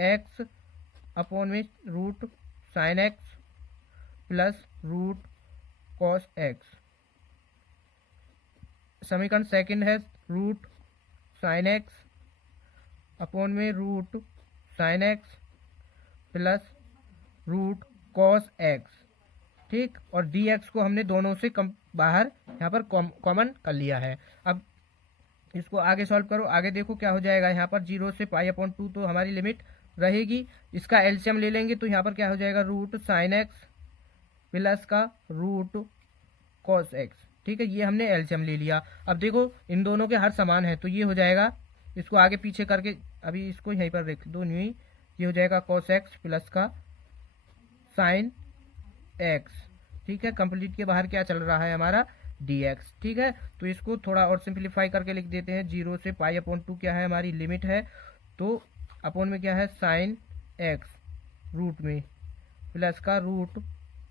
x अपॉन में root sine x plus root cos x। समीकरण सेकंड है रूट साइन x अपॉन में root sine x plus root cos x। ठीक, और dx को हमने दोनों से बाहर यहाँ पर कॉमन कर लिया है। अब इसको आगे सॉल्व करो, आगे देखो क्या हो जाएगा, यहाँ पर 0 से π/2 तो हमारी लिमिट रहेगी। इसका एलसीएम ले लेंगे तो यहाँ पर क्या हो जाएगा रूट साइन एक्स प्लस का रूट कॉस एक्स। ठीक है, ये हमने एलसीएम ले लिया। अब देखो इन दोनों के हर समान है तो ये हो जाएगा, इसको आगे पीछे करके अभी इसको यहीं पर रख दो न्यू, ये हो जाएगा कॉस एक्स प्लस का साइन एक्स। ठीक है, कंप्लीट के बाहर क्या चल रहा है हमारा dx। ठीक है, तो इसको थोड़ा और सिंप्लीफाई करके लिख देते हैं, 0 से π/2 क्या है हमारी लिमिट है, तो अपॉन में क्या है साइन x रूट में प्लस का रूट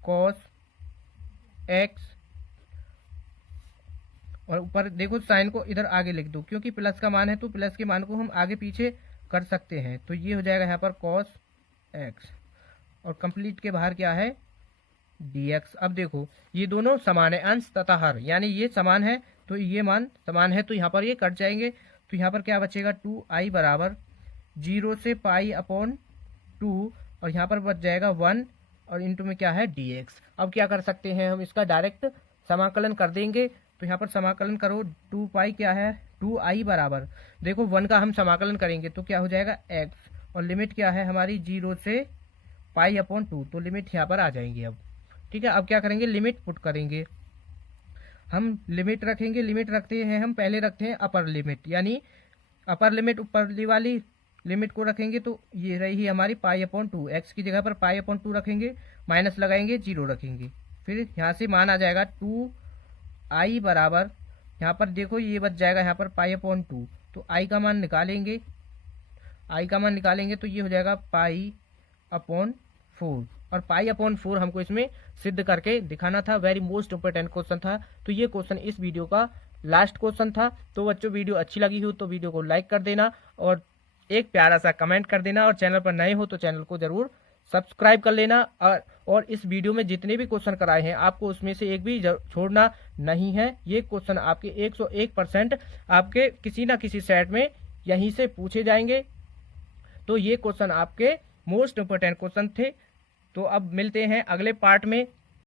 कॉस x, और ऊपर देखो साइन को इधर आगे लिख दो क्योंकि प्लस का मान है तो प्लस के मान को हम आगे पीछे कर सकते हैं। तो ये हो जाएगा यहाँ पर कॉस x, और कंप्लीट के बाहर क्या है dx। अब देखो ये दोनों समान है, अंश तथा हर, यानी ये समान है तो ये मान समान है तो यहाँ पर ये कट जाएंगे। तो यहाँ पर क्या बचेगा 2i बराबर 0 से π/2, और यहाँ पर बच जाएगा 1, और इंटू में क्या है dx। अब क्या कर सकते हैं हम, इसका डायरेक्ट समाकलन कर देंगे। तो यहाँ पर समाकलन करो, 2π क्या है 2i बराबर देखो 1 का हम समाकलन करेंगे तो क्या हो जाएगा x, और लिमिट क्या है हमारी 0 से π/2, तो लिमिट यहाँ पर आ जाएंगी। अब ठीक है, अब क्या करेंगे लिमिट पुट करेंगे, हम लिमिट रखेंगे। लिमिट रखते हैं हम, पहले रखते हैं अपर लिमिट, यानी अपर लिमिट ऊपर वाली लिमिट को रखेंगे तो ये रही हमारी π/2, x की जगह पर π/2 रखेंगे, माइनस लगाएंगे 0 रखेंगे, फिर यहाँ से मान आ जाएगा 2i बराबर यहाँ पर देखो ये बच जाएगा यहाँ पर पाई अपॉन 2। तो आई का मान निकालेंगे, आई का मान निकालेंगे तो ये हो जाएगा पाई अपॉन 4। और पाई अपॉन 4 हमको इसमें सिद्ध करके दिखाना था। वेरी मोस्ट इंपोर्टेंट क्वेश्चन था। तो ये क्वेश्चन इस वीडियो का लास्ट क्वेश्चन था। तो बच्चों वीडियो अच्छी लगी हो तो वीडियो को लाइक कर देना और एक प्यारा सा कमेंट कर देना, और चैनल पर नए हो तो चैनल को जरूर सब्सक्राइब कर लेना। और इस वीडियो में जितने भी क्वेश्चन कराए हैं आपको उसमें से एक भी छोड़ना नहीं है। ये क्वेश्चन आपके 101% आपके किसी ना किसी सेट में यहीं से पूछे जाएंगे। तो ये क्वेश्चन आपके मोस्ट इंपोर्टेंट क्वेश्चन थे। तो अब मिलते हैं अगले पार्ट में।